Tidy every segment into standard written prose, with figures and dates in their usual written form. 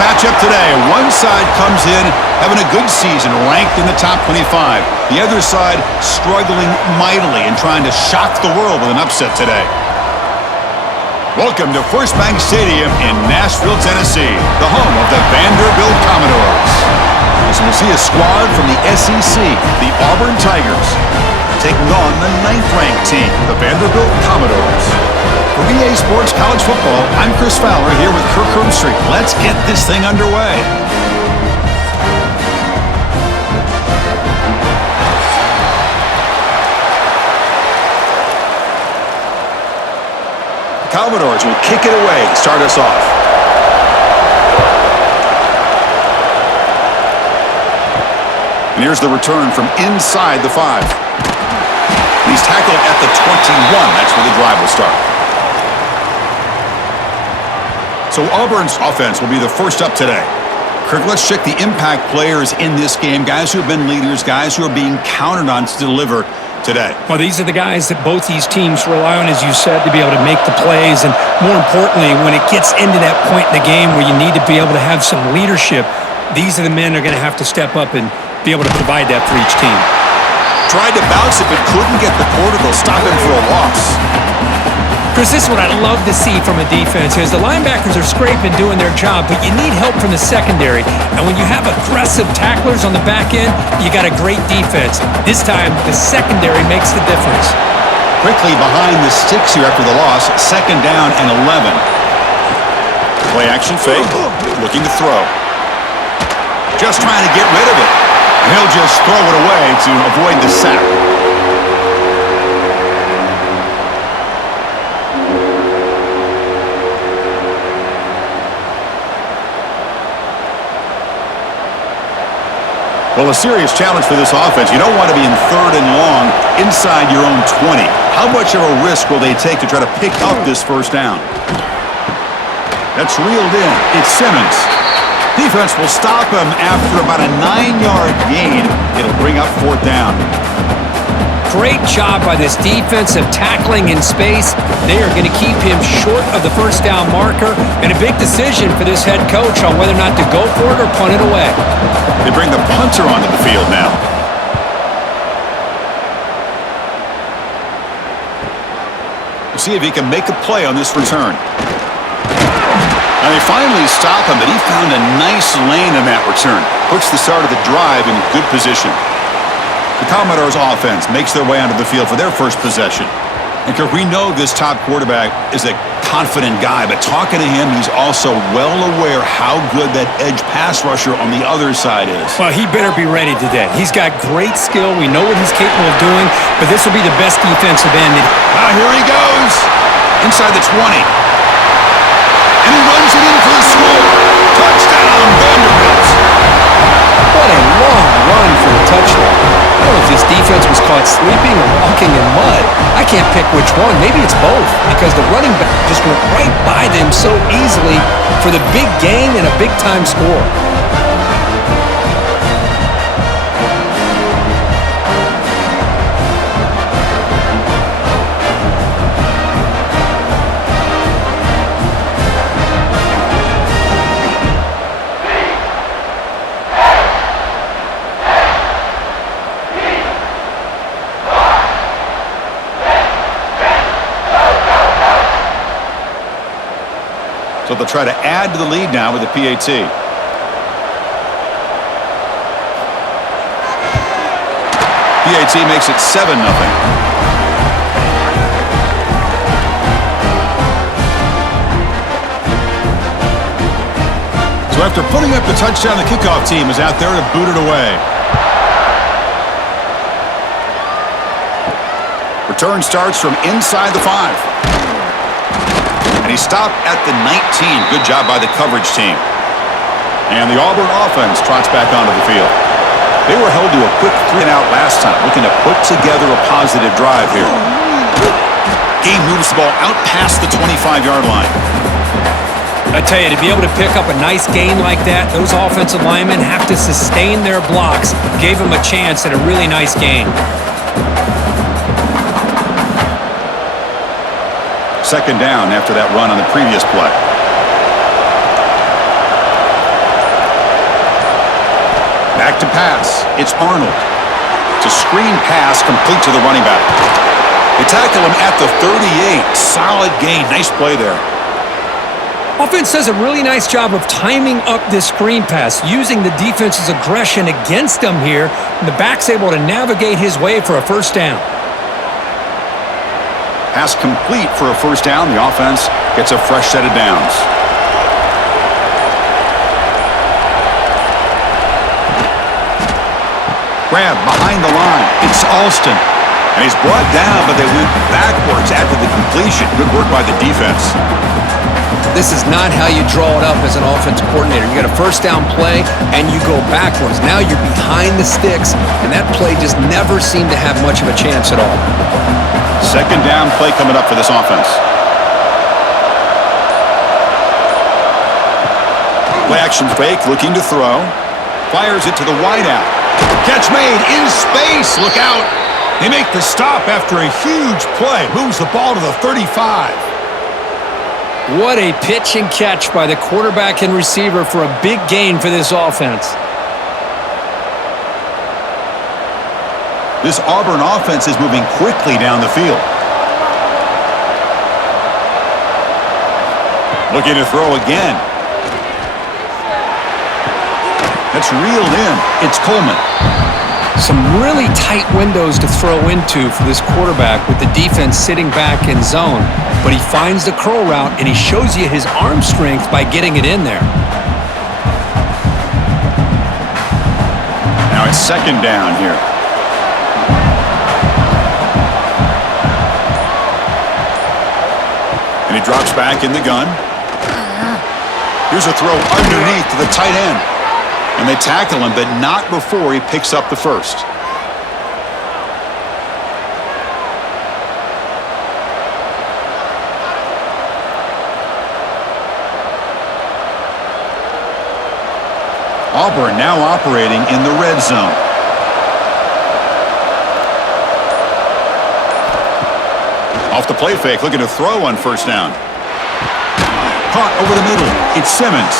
matchup today. One side comes in having a good season, ranked in the top 25. The other side struggling mightily and trying to shock the world with an upset today. Welcome to First Bank Stadium in Nashville, Tennessee, the home of the Vanderbilt Commodores. As we'll see a squad from the SEC, the Auburn Tigers, taking on the 9th-ranked team, the Vanderbilt Commodores. For EA Sports College Football, I'm Chris Fowler here with Kirk Herbstreit. Let's get this thing underway. The Commodores will kick it away to start us off. And here's the return from inside the 5. He's tackled at the 21. That's where the drive will start. So Auburn's offense will be the first up today. Kirk, let's check the impact players in this game. Guys who have been leaders, guys who are being counted on to deliver today. Well, these are the guys that both these teams rely on, as you said, to be able to make the plays. And more importantly, when it gets into that point in the game where you need to be able to have some leadership, these are the men that are going to have to step up and be able to provide that for each team. Tried to bounce it, but couldn't get the quarter. They'll stop him for a loss. Chris, this is what I love to see from a defense is the linebackers are scraping, doing their job, but you need help from the secondary. And when you have aggressive tacklers on the back end, you got a great defense. This time, the secondary makes the difference. Quickly behind the sticks here after the loss, 2nd down and 11. Play action fake, looking to throw. Just trying to get rid of it. And he'll just throw it away to avoid the sack. Well, a serious challenge for this offense. You don't want to be in 3rd and long inside your own 20. How much of a risk will they take to try to pick up this first down? That's reeled in. It's Simmons. Defense will stop him after about a 9-yard gain. It'll bring up 4th down. Great job by this defensive tackling in space. They are going to keep him short of the first down marker, and a big decision for this head coach on whether or not to go for it or punt it away. They bring the punter onto the field now. We'll see if he can make a play on this return. And they finally stop him, but he found a nice lane in that return. Puts the start of the drive in good position. The Commodores offense makes their way onto the field for their first possession. And Kirk, we know this top quarterback is a confident guy, but talking to him, he's also well aware how good that edge pass rusher on the other side is. Well, he better be ready today. He's got great skill. We know what he's capable of doing, but this will be the best defensive end. Here he goes. Inside the 20. And he runs it in for the score. Touchdown, Vanderbilt. What a long run for the touchdown. I don't know if this defense was caught sleeping or walking in mud. I can't pick which one. Maybe it's both, because the running back just went right by them so easily for the big gain and a big-time score. So they'll try to add to the lead now with the PAT. PAT makes it 7-0. So after putting up the touchdown, the kickoff team is out there to boot it away. Return starts from inside the 5. And he stopped at the 19. Good job by the coverage team. And the Auburn offense trots back onto the field. They were held to a quick 3-and-out last time, looking to put together a positive drive here. Game moves the ball out past the 25-yard line. I tell you, to be able to pick up a nice gain like that, those offensive linemen have to sustain their blocks. Gave them a chance at a really nice gain. 2nd down after that run on the previous play. Back to pass. It's Arnold. It's a screen pass complete to the running back. They tackle him at the 38. Solid gain. Nice play there. Offense does a really nice job of timing up this screen pass, using the defense's aggression against him here. And the back's able to navigate his way for a first down. Pass complete for a first down. The offense gets a fresh set of downs. Grab behind the line. It's Alston. And he's brought down, but they went backwards after the completion. Good work by the defense. This is not how you draw it up as an offensive coordinator. You got a first down play, and you go backwards. Now you're behind the sticks, and that play just never seemed to have much of a chance at all. Second down play coming up for this offense. Play action fake, looking to throw. Fires it to the wideout. Catch made in space. Look out. They make the stop after a huge play. Moves the ball to the 35. What a pitch and catch by the quarterback and receiver for a big gain for this offense. This Auburn offense is moving quickly down the field. Looking to throw again. That's reeled in. It's Coleman. Some really tight windows to throw into for this quarterback with the defense sitting back in zone. But he finds the curl route, and he shows you his arm strength by getting it in there. Now it's second down here. And he drops back in the gun. Here's a throw underneath to the tight end. And they tackle him, but not before he picks up the first. Auburn now operating in the red zone. Off the play fake, looking to throw on first down. Caught over the middle. It's Simmons.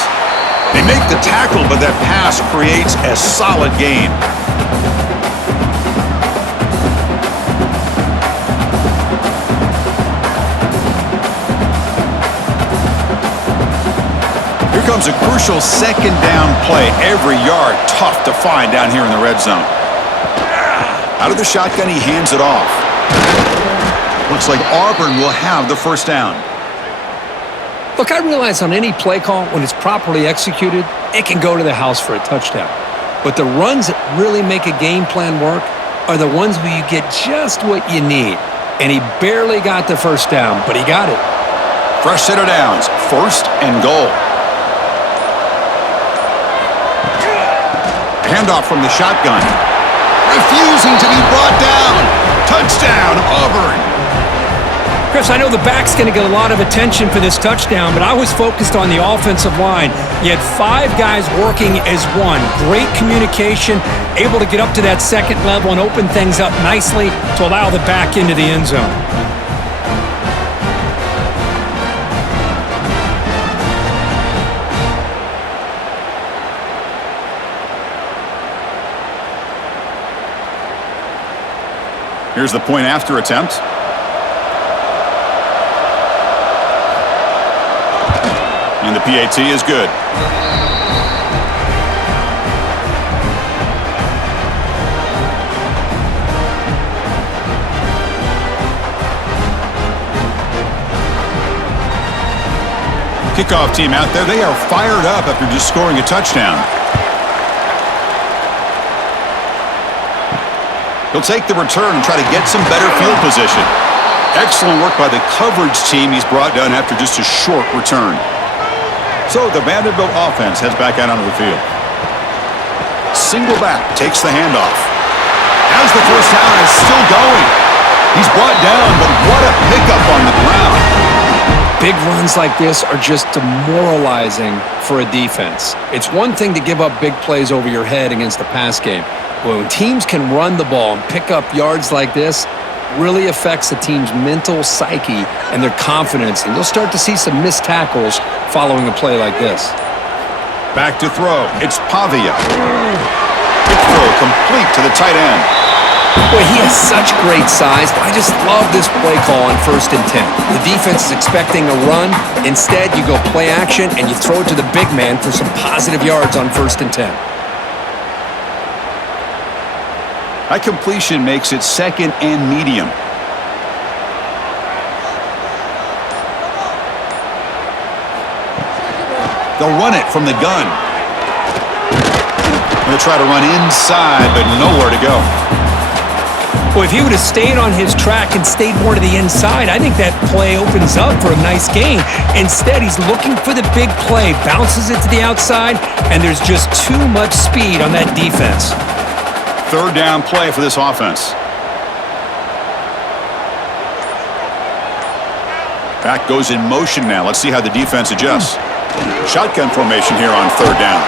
They make the tackle, but that pass creates a solid gain. Here comes a crucial second down play. Every yard tough to find down here in the red zone. Out of the shotgun, he hands it off. Looks like Auburn will have the first down. Look, I realize on any play call, when it's properly executed, it can go to the house for a touchdown. But the runs that really make a game plan work are the ones where you get just what you need. And he barely got the first down, but he got it. Fresh set of downs, first and goal. Handoff from the shotgun. Refusing to be brought down. Touchdown, Auburn. Chris, I know the back's going to get a lot of attention for this touchdown, but I was focused on the offensive line. You had 5 guys working as one. Great communication, able to get up to that second level and open things up nicely to allow the back into the end zone. Here's the point after attempt. And the PAT is good. Kickoff team out there, they are fired up after just scoring a touchdown. He'll take the return and try to get some better field position. Excellent work by the coverage team he's brought down after just a short return. So the Vanderbilt offense heads back out onto the field. Single back, takes the handoff. As the first down is still going. He's brought down, but what a pickup on the ground. Big runs like this are just demoralizing for a defense. It's one thing to give up big plays over your head against the pass game. But when teams can run the ball and pick up yards like this, really affects the team's mental psyche and their confidence, and you'll start to see some missed tackles following a play like this. Back to throw. It's Pavia. throw complete to the tight end. Boy, he has such great size. I just love this play call on 1st and 10. The defense is expecting a run. Instead, you go play action, and you throw it to the big man for some positive yards on 1st and 10. That completion makes it 2nd and medium. They'll run it from the gun. They'll try to run inside, but nowhere to go. Well, if he would have stayed on his track and stayed more to the inside, I think that play opens up for a nice gain. Instead, he's looking for the big play, bounces it to the outside, and there's just too much speed on that defense. 3rd down play for this offense. Back goes in motion now. Let's see how the defense adjusts. Shotgun formation here on 3rd down.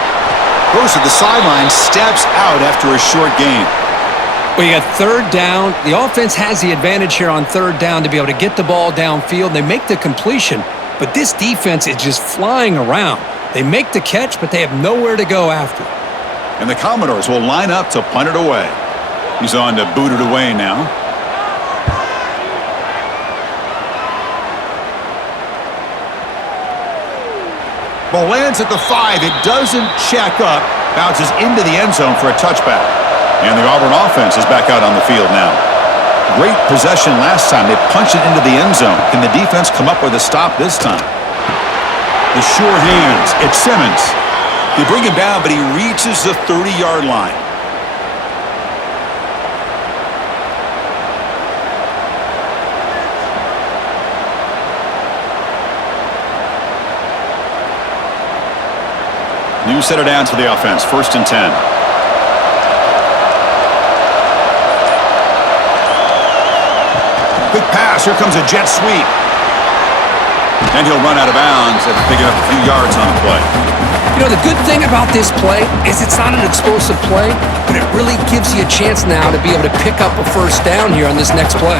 Goes to the sideline, steps out after a short gain. Well, you got 3rd down. The offense has the advantage here on 3rd down to be able to get the ball downfield. They make the completion, but this defense is just flying around. They make the catch, but they have nowhere to go after. And the Commodores will line up to punt it away. He's on to boot it away now. Ball lands at the 5. It doesn't check up. Bounces into the end zone for a touchback. And the Auburn offense is back out on the field now. Great possession last time. They punched it into the end zone. Can the defense come up with a stop this time? The sure hands. It's Simmons. They bring him down, but he reaches the 30-yard line. New set it down to the offense. 1st and 10. Quick pass. Here comes a jet sweep. And he'll run out of bounds after picking up a few yards on the play. You know, the good thing about this play is it's not an explosive play, but it really gives you a chance now to be able to pick up a 1st down here on this next play.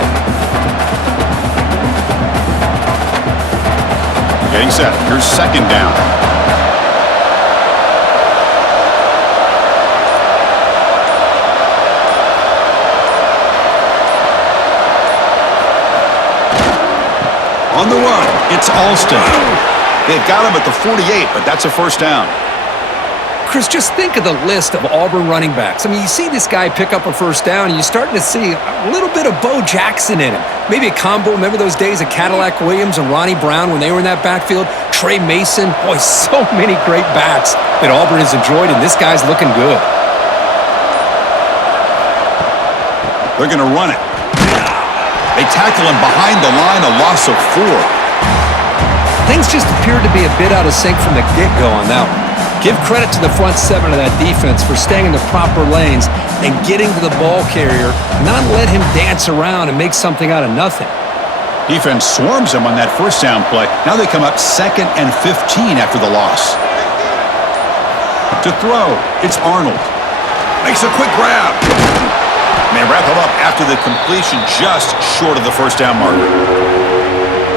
Getting set. Here's 2nd down. On the run, it's Alston. They've got him at the 48, but that's a 1st down. Chris, just think of the list of Auburn running backs. I mean, you see this guy pick up a 1st down, and you're starting to see a little bit of Bo Jackson in him. Maybe a combo. Remember those days of Cadillac Williams and Ronnie Brown when they were in that backfield? Trey Mason. Boy, so many great backs that Auburn has enjoyed, and this guy's looking good. They're going to run it. They tackle him behind the line, a loss of 4. Things just appeared to be a bit out of sync from the get-go on that one. Give credit to the front 7 of that defense for staying in the proper lanes and getting to the ball carrier, not let him dance around and make something out of nothing. Defense swarms him on that 1st down play. Now they come up 2nd and 15 after the loss. To throw, it's Arnold. Makes a quick grab. And they wrap him up after the completion just short of the 1st down marker.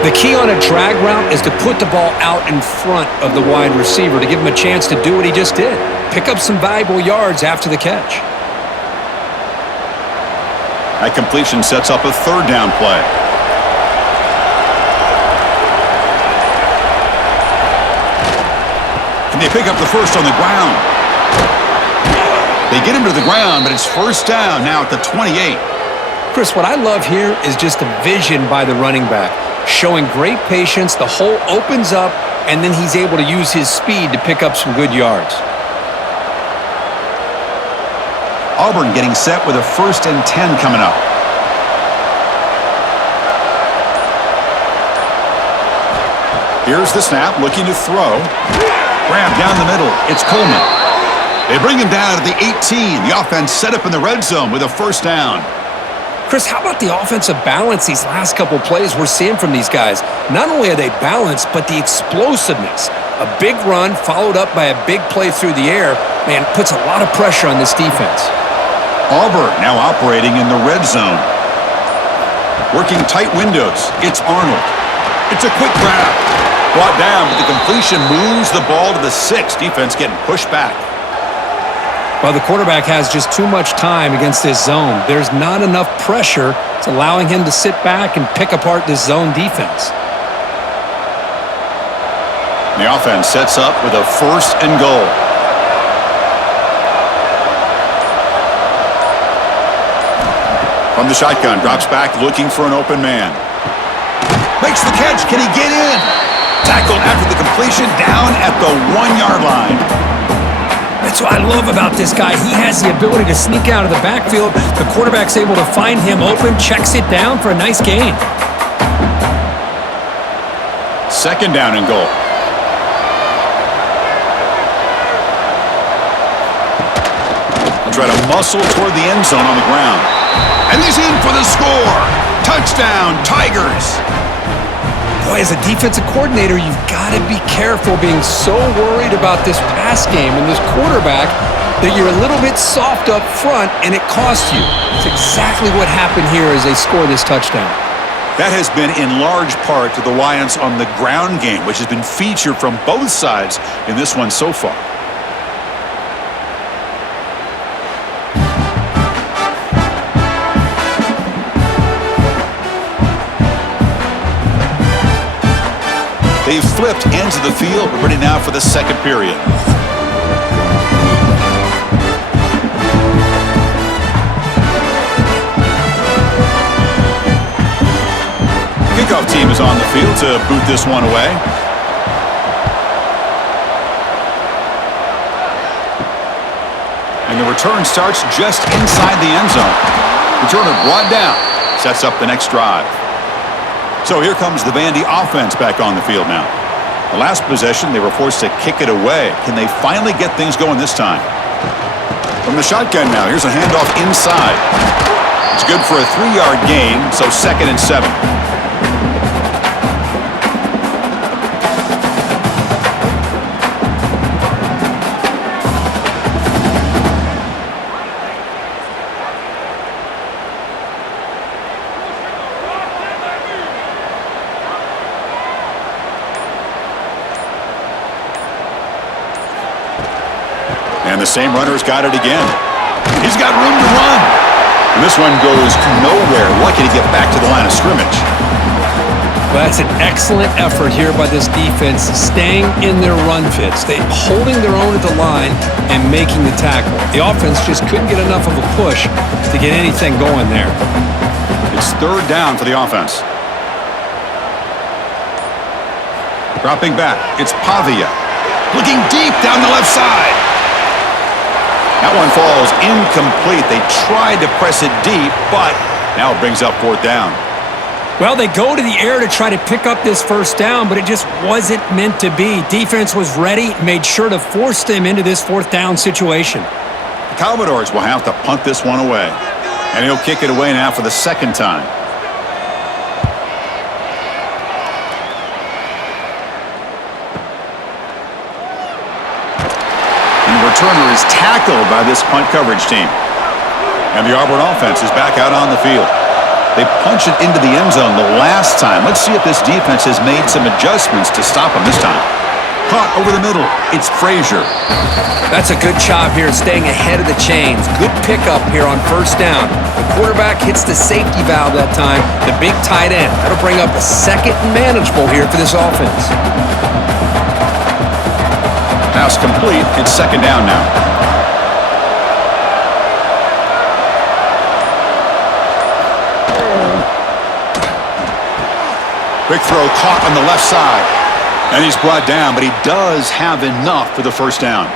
The key on a drag route is to put the ball out in front of the wide receiver to give him a chance to do what he just did. Pick up some valuable yards after the catch. That completion sets up a 3rd down play. Can they pick up the 1st on the ground? They get him to the ground, but it's 1st down now at the 28. Chris, what I love here is just the vision by the running back. Showing great patience, the hole opens up, and then he's able to use his speed to pick up some good yards. Auburn getting set with a 1st and 10 coming up. Here's the snap, looking to throw. Grab down the middle, it's Coleman. They bring him down at the 18. The offense set up in the red zone with a 1st down. Chris, how about the offensive balance these last couple plays we're seeing from these guys? Not only are they balanced, but the explosiveness. A big run followed up by a big play through the air, man, puts a lot of pressure on this defense. Auburn now operating in the red zone. Working tight windows, it's Arnold. It's a quick grab. Brought down, but the completion moves the ball to the 6. Defense getting pushed back. Well, the quarterback has just too much time against this zone. There's not enough pressure. It's allowing him to sit back and pick apart this zone defense. The offense sets up with a 1st and goal. From the shotgun, drops back looking for an open man. Makes the catch. Can he get in? Tackled after the completion down at the 1-yard line. That's what I love about this guy. He has the ability to sneak out of the backfield. The quarterback's able to find him open, checks it down for a nice gain. 2nd down and goal. He'll try to muscle toward the end zone on the ground. And he's in for the score. Touchdown, Tigers. Boy, as a defensive coordinator, you've got to be careful being so worried about this pass game and this quarterback that you're a little bit soft up front and it costs you. It's exactly what happened here as they score this touchdown. That has been in large part to the reliance on the ground game, which has been featured from both sides in this one so far. They've flipped ends of the field. We're ready now for the 2nd period. Kickoff team is on the field to boot this one away. And the return starts just inside the end zone. Returner brought down. Sets up the next drive. So here comes the Vandy offense back on the field now. The last possession, they were forced to kick it away. Can they finally get things going this time? From the shotgun now, here's a handoff inside. It's good for a 3-yard gain, so 2nd and 7. And the same runner's got it again. He's got room to run. And this one goes nowhere. Lucky to get back to the line of scrimmage. Well, that's an excellent effort here by this defense, staying in their run fits. They holding their own at the line and making the tackle. The offense just couldn't get enough of a push to get anything going there. It's 3rd down for the offense. Dropping back, it's Pavia. Looking deep down the left side. That one falls incomplete. They tried to press it deep, but now it brings up 4th down. Well, they go to the air to try to pick up this 1st down, but it just wasn't meant to be. Defense was ready, made sure to force them into this 4th down situation. The Commodores will have to punt this one away. And he'll kick it away now for the 2nd time. Returner is tackled by this punt coverage team. And the Auburn offense is back out on the field. They punched it into the end zone the last time. Let's see if this defense has made some adjustments to stop them this time. Caught over the middle. It's Frazier. That's a good job here staying ahead of the chains. Good pickup here on 1st down. The quarterback hits the safety valve that time. The big tight end. That'll bring up a 2nd and manageable here for this offense. Pass complete. It's 2nd down now. Quick throw caught on the left side. And he's brought down, but he does have enough for the 1st down.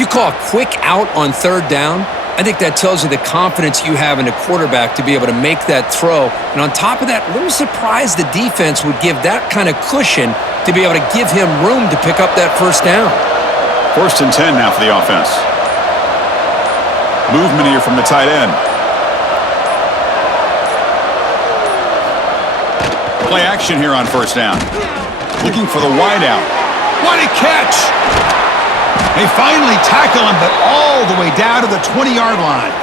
You call a quick out on 3rd down? I think that tells you the confidence you have in a quarterback to be able to make that throw. And on top of that, a little surprised the defense would give that kind of cushion to be able to give him room to pick up that 1st down. 1st and 10 now for the offense. Movement here from the tight end. Play action here on 1st down. Looking for the wideout. What a catch! They finally tackle him, but all the way down to the 20-yard line.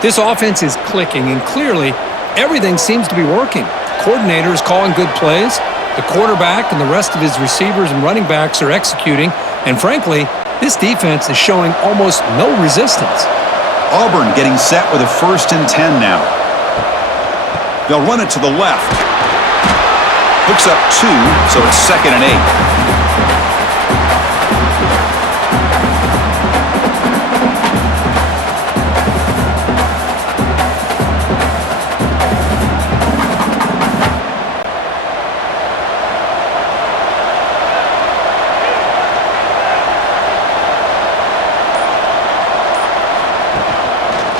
This offense is clicking, and clearly everything seems to be working. The coordinator is calling good plays. The quarterback and the rest of his receivers and running backs are executing. And frankly, This defense is showing almost no resistance. Auburn getting set with a 1st and 10 now. They'll run it to the left. Hooks up 2, so it's 2nd and 8.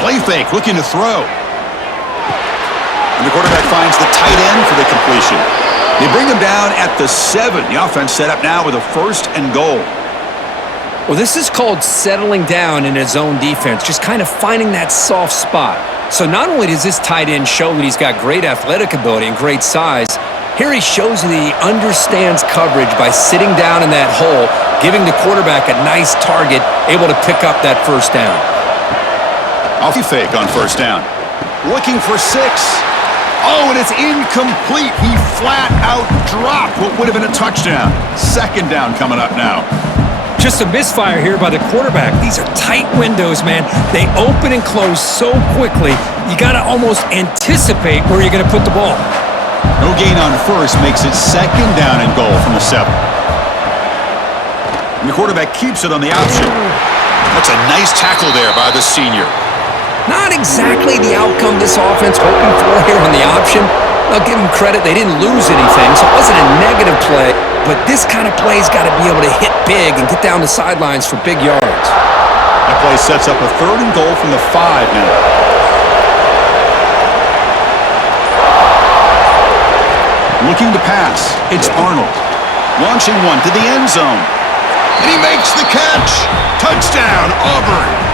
Play fake, looking to throw. And the quarterback finds the tight end for the completion. They bring him down at the 7. The offense set up now with a 1st and goal. Well, this is called settling down in his own defense, just kind of finding that soft spot. So not only does this tight end show that he's got great athletic ability and great size, here he shows that he understands coverage by sitting down in that hole, giving the quarterback a nice target, able to pick up that 1st down. Off the fake on 1st down. Looking for 6. Oh, and it's incomplete. He flat out dropped what would have been a touchdown. 2nd down coming up now. Just a misfire here by the quarterback. These are tight windows, man. They open and close so quickly, you got to almost anticipate where you're going to put the ball. No gain on 1st makes it 2nd down and goal from the 7. And the quarterback keeps it on the option. That's a nice tackle there by the senior. Not exactly the outcome this offense hoping for here on the option. I'll give them credit. They didn't lose anything, so it wasn't a negative play. But this kind of play's got to be able to hit big and get down the sidelines for big yards. That play sets up a 3rd and goal from the 5 now. Looking to pass. It's Arnold. Launching one to the end zone. And he makes the catch. Touchdown, Auburn.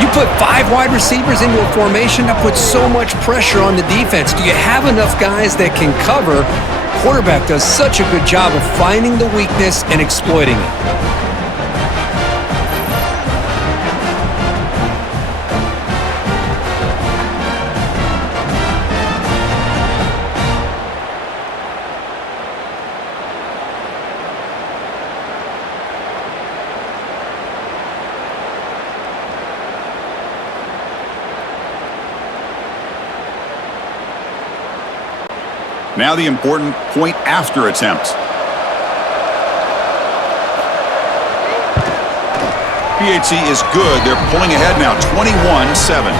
You put 5 wide receivers into a formation, that puts so much pressure on the defense. Do you have enough guys that can cover? Quarterback does such a good job of finding the weakness and exploiting it. Now the important point after attempt. PAT is good. They're pulling ahead now, 21-7.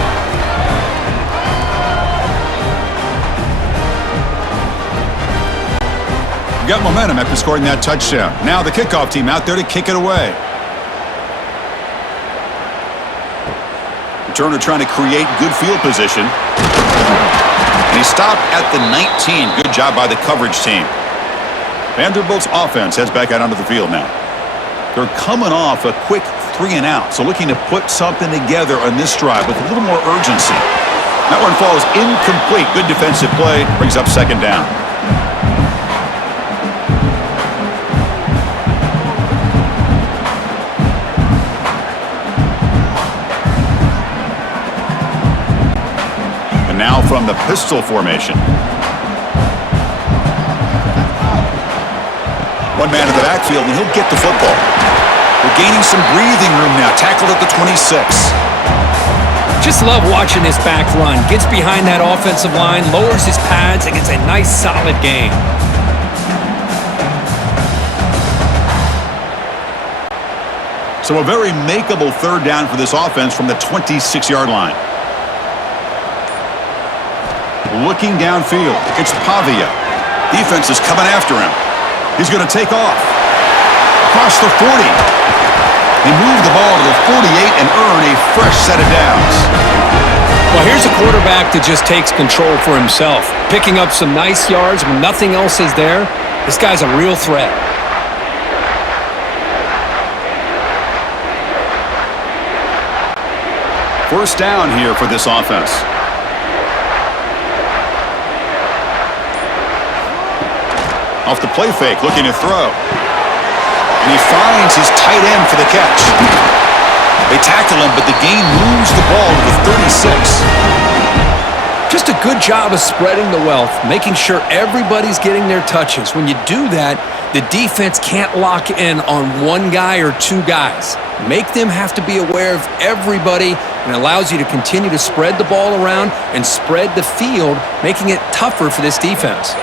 Got momentum after scoring that touchdown. Now the kickoff team out there to kick it away. Returner trying to create good field position. And he stopped at the 19. Good job by the coverage team. Vanderbilt's offense heads back out onto the field now. They're coming off a quick 3 and out, so looking to put something together on this drive with a little more urgency. That one falls incomplete. Good defensive play. Brings up 2nd down. Now from the pistol formation. One man in the backfield, and he'll get the football. We're gaining some breathing room now. Tackled at the 26. Just love watching this back run. Gets behind that offensive line, lowers his pads, and gets a nice, solid gain. So a very makeable 3rd down for this offense from the 26-yard line. Looking downfield, it's Pavia. Defense is coming after him. He's going to take off. Across the 40. They move the ball to the 48 and earn a fresh set of downs. Well, here's a quarterback that just takes control for himself. Picking up some nice yards when nothing else is there. This guy's a real threat. First down here for this offense. Off the play fake, looking to throw. And he finds his tight end for the catch. They tackle him, but the gain moves the ball to the 36. Just a good job of spreading the wealth, making sure everybody's getting their touches. When you do that, the defense can't lock in on one guy or two guys. Make them have to be aware of everybody, and allows you to continue to spread the ball around and spread the field, making it tougher for this defense.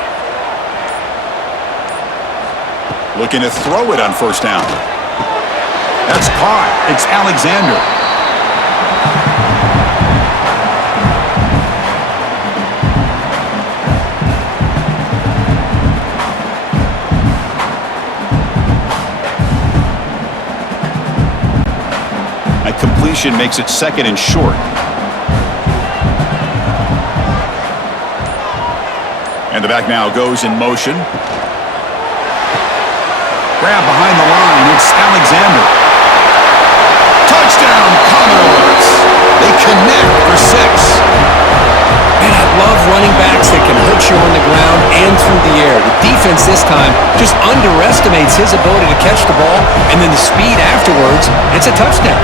Looking to throw it on first down. That's caught. It's Alexander. A completion makes it second and short. And the back now goes in motion. Grab behind the line. It's Alexander. Touchdown, Commodores. They connect for 6. Man, I love running backs that can hurt you on the ground and through the air. The defense this time just underestimates his ability to catch the ball, and then the speed afterwards, it's a touchdown.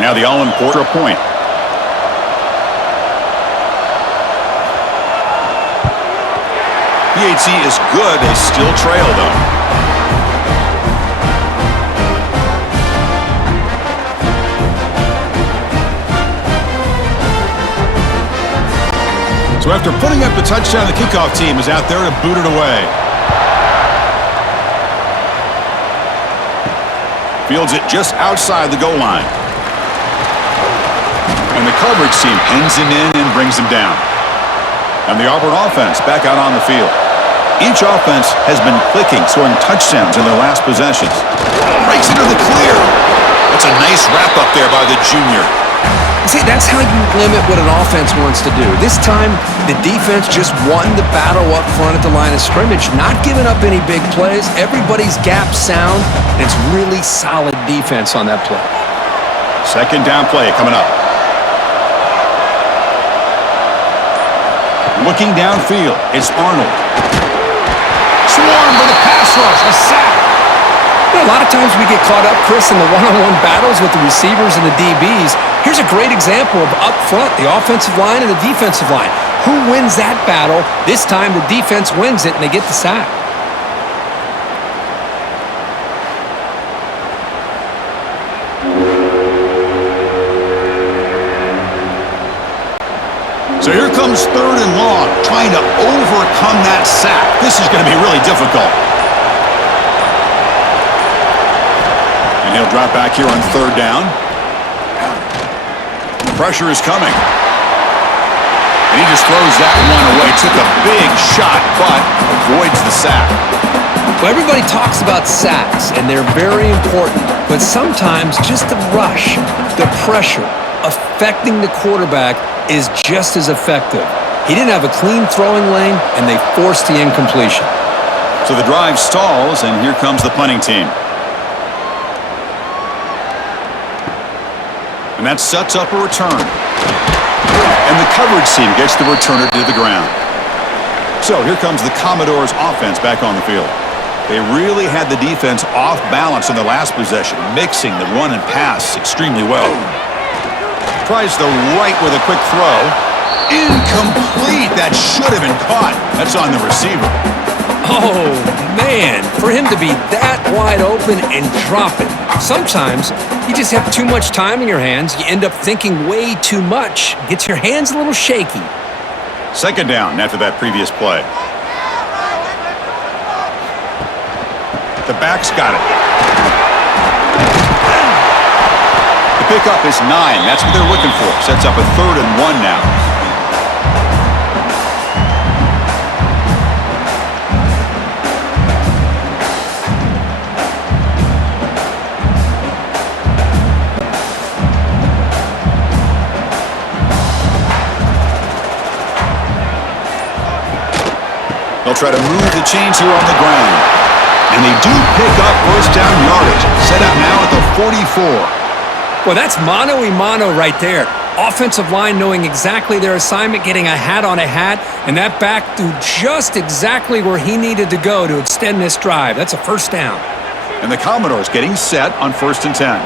Now the all-important point. PAT is good. They still trail, though. So after putting up the touchdown, the kickoff team is out there to boot it away. Fields it just outside the goal line. And the coverage team pins him in and brings him down. And the Auburn offense back out on the field. Each offense has been clicking, scoring touchdowns in their last possessions. Breaks into the clear. That's a nice wrap up there by the junior. See, that's how you limit what an offense wants to do. This time, the defense just won the battle up front at the line of scrimmage, not giving up any big plays. Everybody's gap sound, and it's really solid defense on that play. Second down play coming up. Looking downfield, it's Arnold. Swarmed with a pass rush, a sack. You know, a lot of times we get caught up, Chris, in the one-on-one battles with the receivers and the DBs. Here's a great example of up front, the offensive line and the defensive line. Who wins that battle? This time the defense wins it, and they get the sack. So here comes third and long, trying to overcome that sack. This is going to be really difficult. And he'll drop back here on third down. Pressure is coming. And he just throws that one away. Took a big shot, but avoids the sack. Well, everybody talks about sacks, and they're very important. But sometimes just the rush, the pressure, affecting the quarterback is just as effective. He didn't have a clean throwing lane, and they forced the incompletion. So the drive stalls, and here comes the punting team. And that sets up a return. And the coverage team gets the returner to the ground. So here comes the Commodores offense back on the field. They really had the defense off balance in the last possession, mixing the run and pass extremely well. Tries the right with a quick throw. Incomplete. That should have been caught. That's on the receiver. Oh, man. For him to be that wide open and drop it. Sometimes you just have too much time in your hands. You end up thinking way too much. Gets your hands a little shaky. Second down after that previous play. The back's got it. Pickup is 9. That's what they're looking for. Sets up a 3rd and 1 now. try to move the chains here on the ground. And they do pick up first down yardage. Set up now at the 44. Well, that's mano-a-mano right there. Offensive line knowing exactly their assignment, getting a hat on a hat, and that back threw just exactly where he needed to go to extend this drive. That's a first down. And the Commodores getting set on 1st and 10.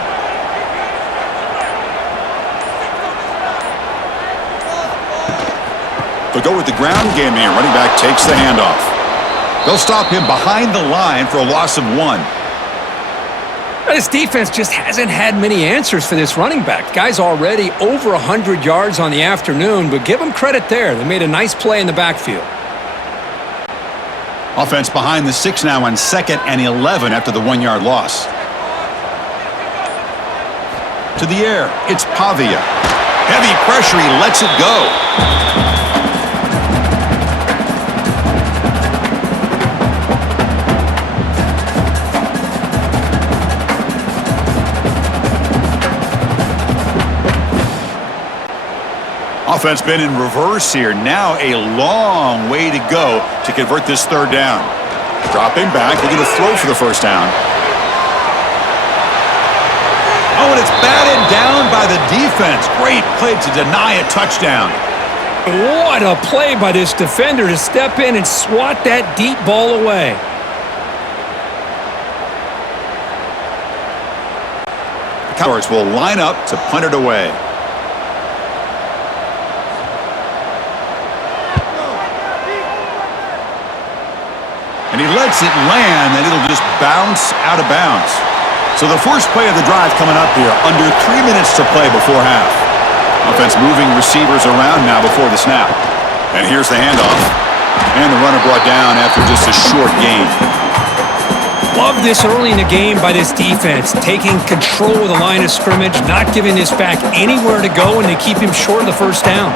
They'll go with the ground game here. Running back takes the handoff. They'll stop him behind the line for a loss of 1. This defense just hasn't had many answers for this running back. Guy's already over 100 yards on the afternoon, but give him credit there. They made a nice play in the backfield. Offense behind the 6 now on 2nd and 11 after the 1-yard loss. To the air, it's Pavia. Heavy pressure, he lets it go. Offense been in reverse here. Now a long way to go to convert this 3rd down. Dropping back, looking to throw for the first down. Oh, and it's batted down by the defense. Great play to deny a touchdown. What a play by this defender to step in and swat that deep ball away. The Commodores will line up to punt it away. And he lets it land, and it'll just bounce out of bounds. So the first play of the drive coming up here, under 3 minutes to play before half. Offense moving receivers around now before the snap. And here's the handoff. And the runner brought down after just a short gain. Love this early in the game by this defense, taking control of the line of scrimmage, not giving this back anywhere to go, and they keep him short of the first down.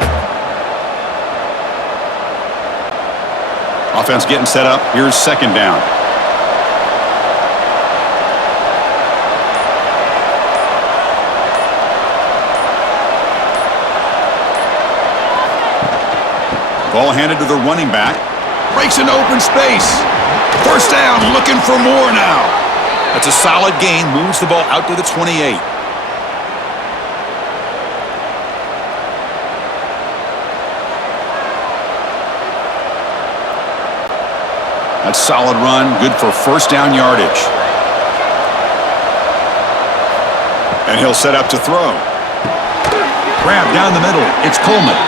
Offense getting set up. Here's 2nd down. Ball handed to the running back. Breaks into open space. First down, looking for more now. That's a solid gain. Moves the ball out to the 28. That's solid run, good for first down yardage. And he'll set up to throw. Grab down the middle, it's Coleman.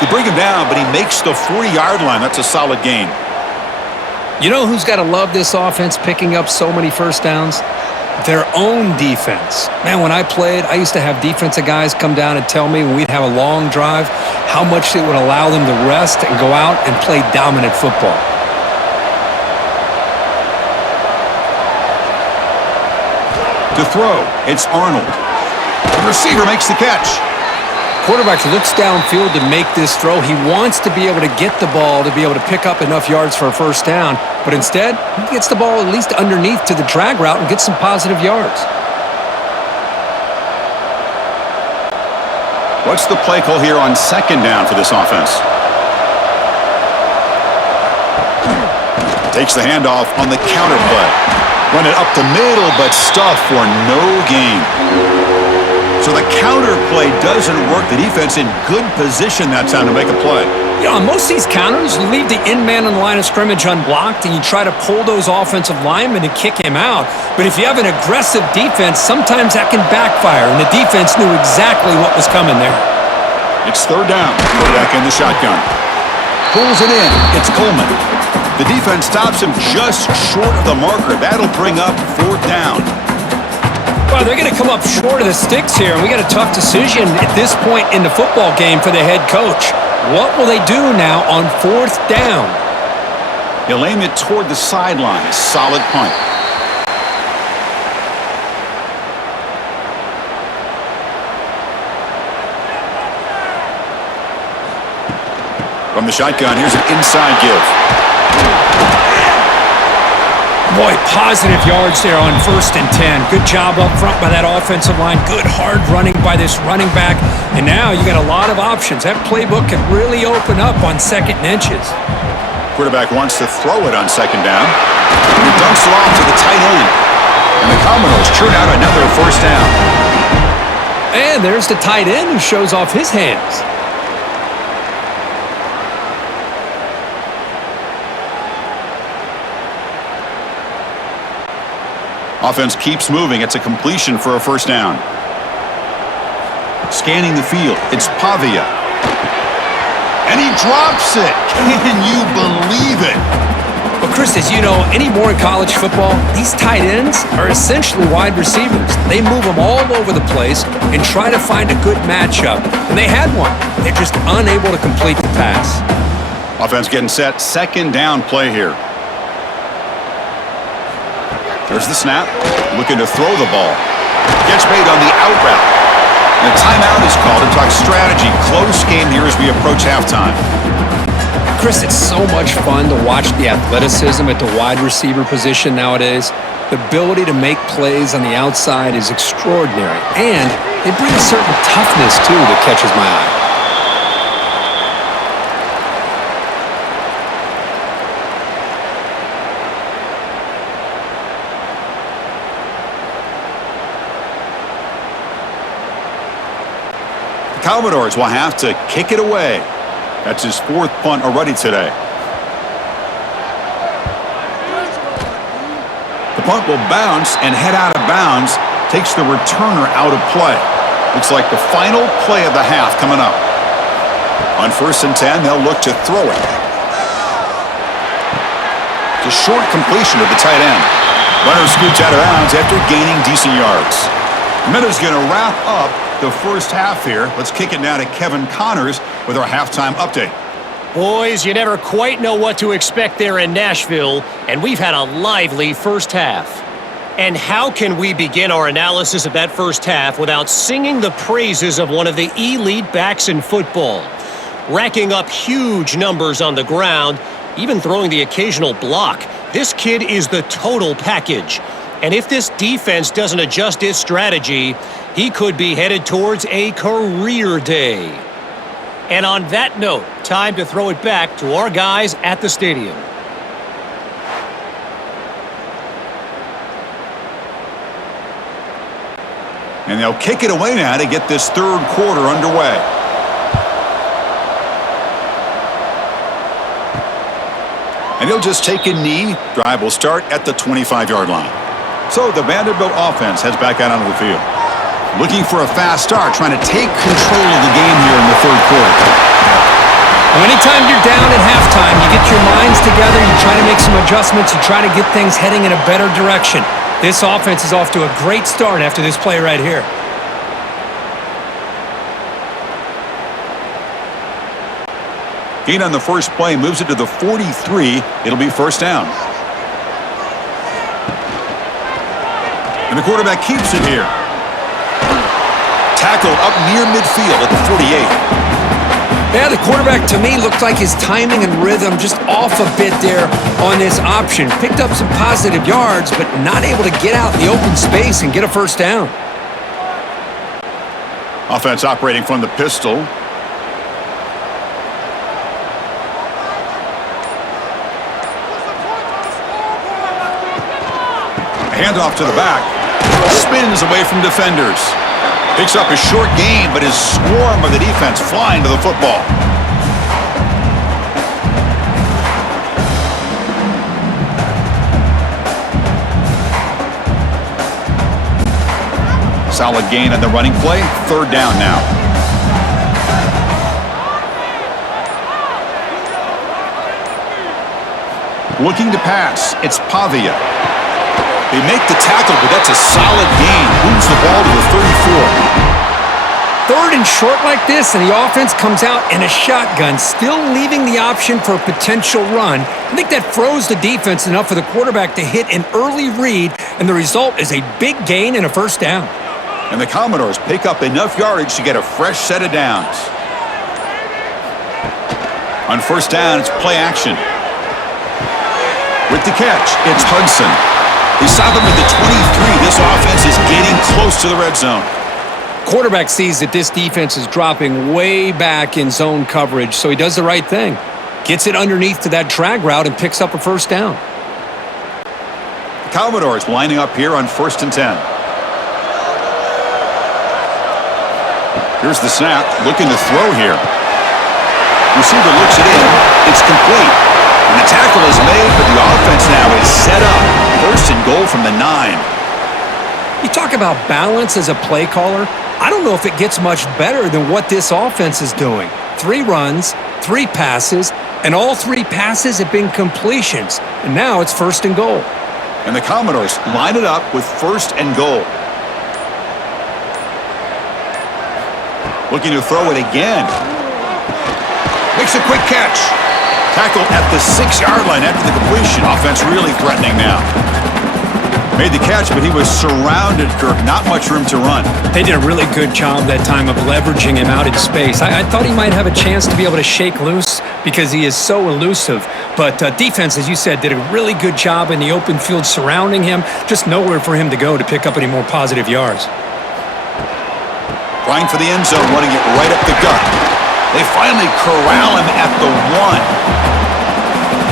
They bring him down, but he makes the 40-yard line. That's a solid gain. You know who's got to love this offense picking up so many first downs? Their own defense. Man, when I played, I used to have defensive guys come down and tell me when we'd have a long drive how much it would allow them to rest and go out and play dominant football. To throw, it's Arnold. The receiver makes the catch. Quarterback looks downfield to make this throw. He wants to be able to get the ball to be able to pick up enough yards for a first down, but instead, he gets the ball at least underneath to the drag route and gets some positive yards. What's the play call here on 2nd down for this offense? Takes the handoff on the counter play. Run it up the middle, but stuffed for no gain. So the counter play doesn't work. The defense in good position that time to make a play. Yeah, on most of these counters, you leave the in man on the line of scrimmage unblocked, and you try to pull those offensive linemen and kick him out. But if you have an aggressive defense, sometimes that can backfire, and the defense knew exactly what was coming there. It's 3rd down. Quarterback in the shotgun. Pulls it in. It's Coleman. The defense stops him just short of the marker. That'll bring up 4th down. Well, they're going to come up short of the sticks here, and we got a tough decision at this point in the football game for the head coach. What will they do now on 4th down? He'll aim it toward the sideline. A solid punt. From the shotgun, here's an inside give. Boy, positive yards there on 1st and 10. Good job up front by that offensive line. Good hard running by this running back. And now you got a lot of options. That playbook can really open up on 2nd and inches. Quarterback wants to throw it on second down. He dumps it off to the tight end. And the Commodores churn out another first down. And there's the tight end who shows off his hands. Offense keeps moving. It's a completion for a first down. Scanning the field. It's Pavia. And he drops it. Can you believe it? Well, Chris, as you know, anymore in college football, these tight ends are essentially wide receivers. They move them all over the place and try to find a good matchup. And they had one. They're just unable to complete the pass. Offense getting set. Second down play here. There's the snap. Looking to throw the ball. Gets made on the out route. And a timeout is called to talk strategy. Close game here as we approach halftime. Chris, it's so much fun to watch the athleticism at the wide receiver position nowadays. The ability to make plays on the outside is extraordinary. And they bring a certain toughness, too, that catches my eye. Commodores will have to kick it away. That's his fourth punt already today. The punt will bounce and head out of bounds. Takes the returner out of play. Looks like the final play of the half coming up. On 1st and 10, they'll look to throw it. It's a short completion to the tight end. Runner scoots out of bounds after gaining decent yards. Minuta's going to wrap up the first half here. Let's kick it now to Kevin Connors with our halftime update. Boys, you never quite know what to expect there in Nashville, and we've had a lively first half. And how can we begin our analysis of that first half without singing the praises of one of the elite backs in football? Racking up huge numbers on the ground, even throwing the occasional block. This kid is the total package. And if this defense doesn't adjust its strategy, he could be headed towards a career day. And on that note, time to throw it back to our guys at the stadium. And they'll kick it away now to get this third quarter underway. And he'll just take a knee. Drive will start at the 25-yard line. So the Vanderbilt offense heads back out onto the field. Looking for a fast start, trying to take control of the game here in the third quarter. Well, anytime you're down at halftime, you get your minds together, you try to make some adjustments, you try to get things heading in a better direction. This offense is off to a great start after this play right here. Gain on the first play moves it to the 43. It'll be first down. And the quarterback keeps it here. Tackled up near midfield at the 48. Yeah, the quarterback, to me, looked like his timing and rhythm just off a bit there on this option. Picked up some positive yards, but not able to get out in the open space and get a first down. Offense operating from the pistol. Handoff to the back. Spins away from defenders. Picks up a short gain, but his swarm of the defense flying to the football. Solid gain on the running play. Third down now. Looking to pass. It's Pavia. They make the tackle, but that's a solid gain. Moves the ball to the 34. Third and short like this, and the offense comes out in a shotgun, still leaving the option for a potential run. I think that froze the defense enough for the quarterback to hit an early read, and the result is a big gain and a first down. And the Commodores pick up enough yardage to get a fresh set of downs. On first down, it's play action. With the catch, it's Hudson. They stop him at the 23. This offense is getting close to the red zone. Quarterback sees that this defense is dropping way back in zone coverage, so he does the right thing. gets it underneath to that drag route and picks up a first down. The Commodores lining up here on 1st and 10. Here's the snap, looking to throw here. Receiver looks it in. It's complete. And the tackle is made, but the offense now is set up. 1st and goal from the 9. You talk about balance as a play caller. I don't know if it gets much better than what this offense is doing. 3 runs, 3 passes, and all 3 passes have been completions. And now it's 1st and goal. And the Commodores line it up with 1st and goal. Looking to throw it again. Makes a quick catch. Tackle at the 6-yard line after the completion. Offense really threatening now. Made the catch, but he was surrounded, Kirk. Not much room to run. They did a really good job that time of leveraging him out in space. I thought he might have a chance to be able to shake loose because he is so elusive. But defense, as you said, did a really good job in the open field surrounding him. Just nowhere for him to go to pick up any more positive yards. Trying for the end zone, running it right up the gut. They finally corral him at the 1.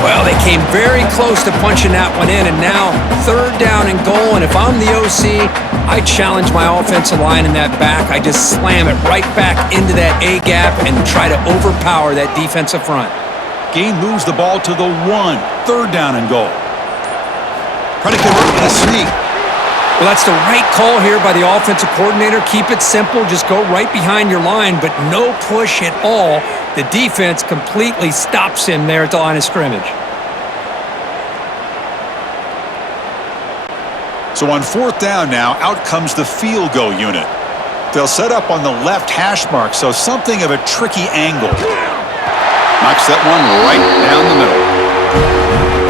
Well, they came very close to punching that one in, and now 3rd down and goal. And if I'm the OC, I challenge my offensive line in that back. I just slam it right back into that A gap and try to overpower that defensive front. Gain moves the ball to the 1. 3rd down and goal. Trying to convert with a sneak. Well, that's the right call here by the offensive coordinator. Keep it simple. Just go right behind your line, but no push at all. The defense completely stops him there at the line of scrimmage. So on 4th down now, out comes the field goal unit. They'll set up on the left hash mark, so something of a tricky angle. Knocks that one right down the middle.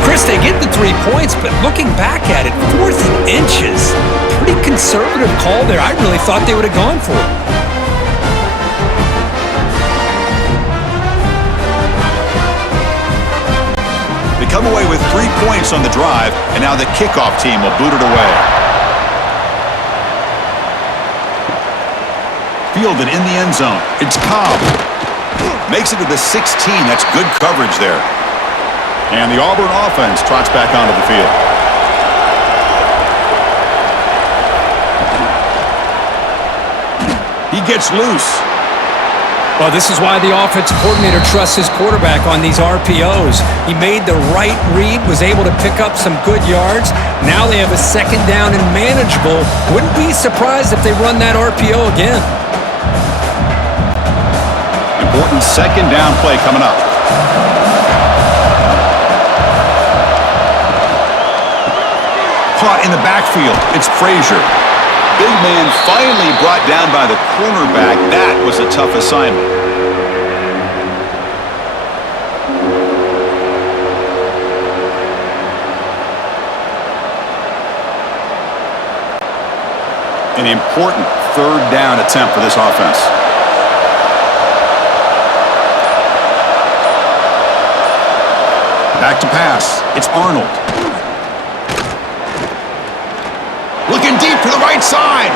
Chris, they get the 3 points, but looking back at it, 4th and inches. Pretty conservative call there. I really thought they would have gone for it. They come away with 3 points on the drive, and now the kickoff team will boot it away. Fielded in the end zone. It's Cobb. Makes it to the 16. That's good coverage there. And the Auburn offense trots back onto the field. He gets loose. Well, this is why the offensive coordinator trusts his quarterback on these RPOs. He made the right read, was able to pick up some good yards. Now they have a 2nd down and manageable. Wouldn't be surprised if they run that RPO again. Important 2nd down play coming up. Caught in the backfield. It's Frazier. Big man finally brought down by the cornerback. That was a tough assignment. An important 3rd down attempt for this offense. Back to pass. It's Arnold. Looking deep to the right side.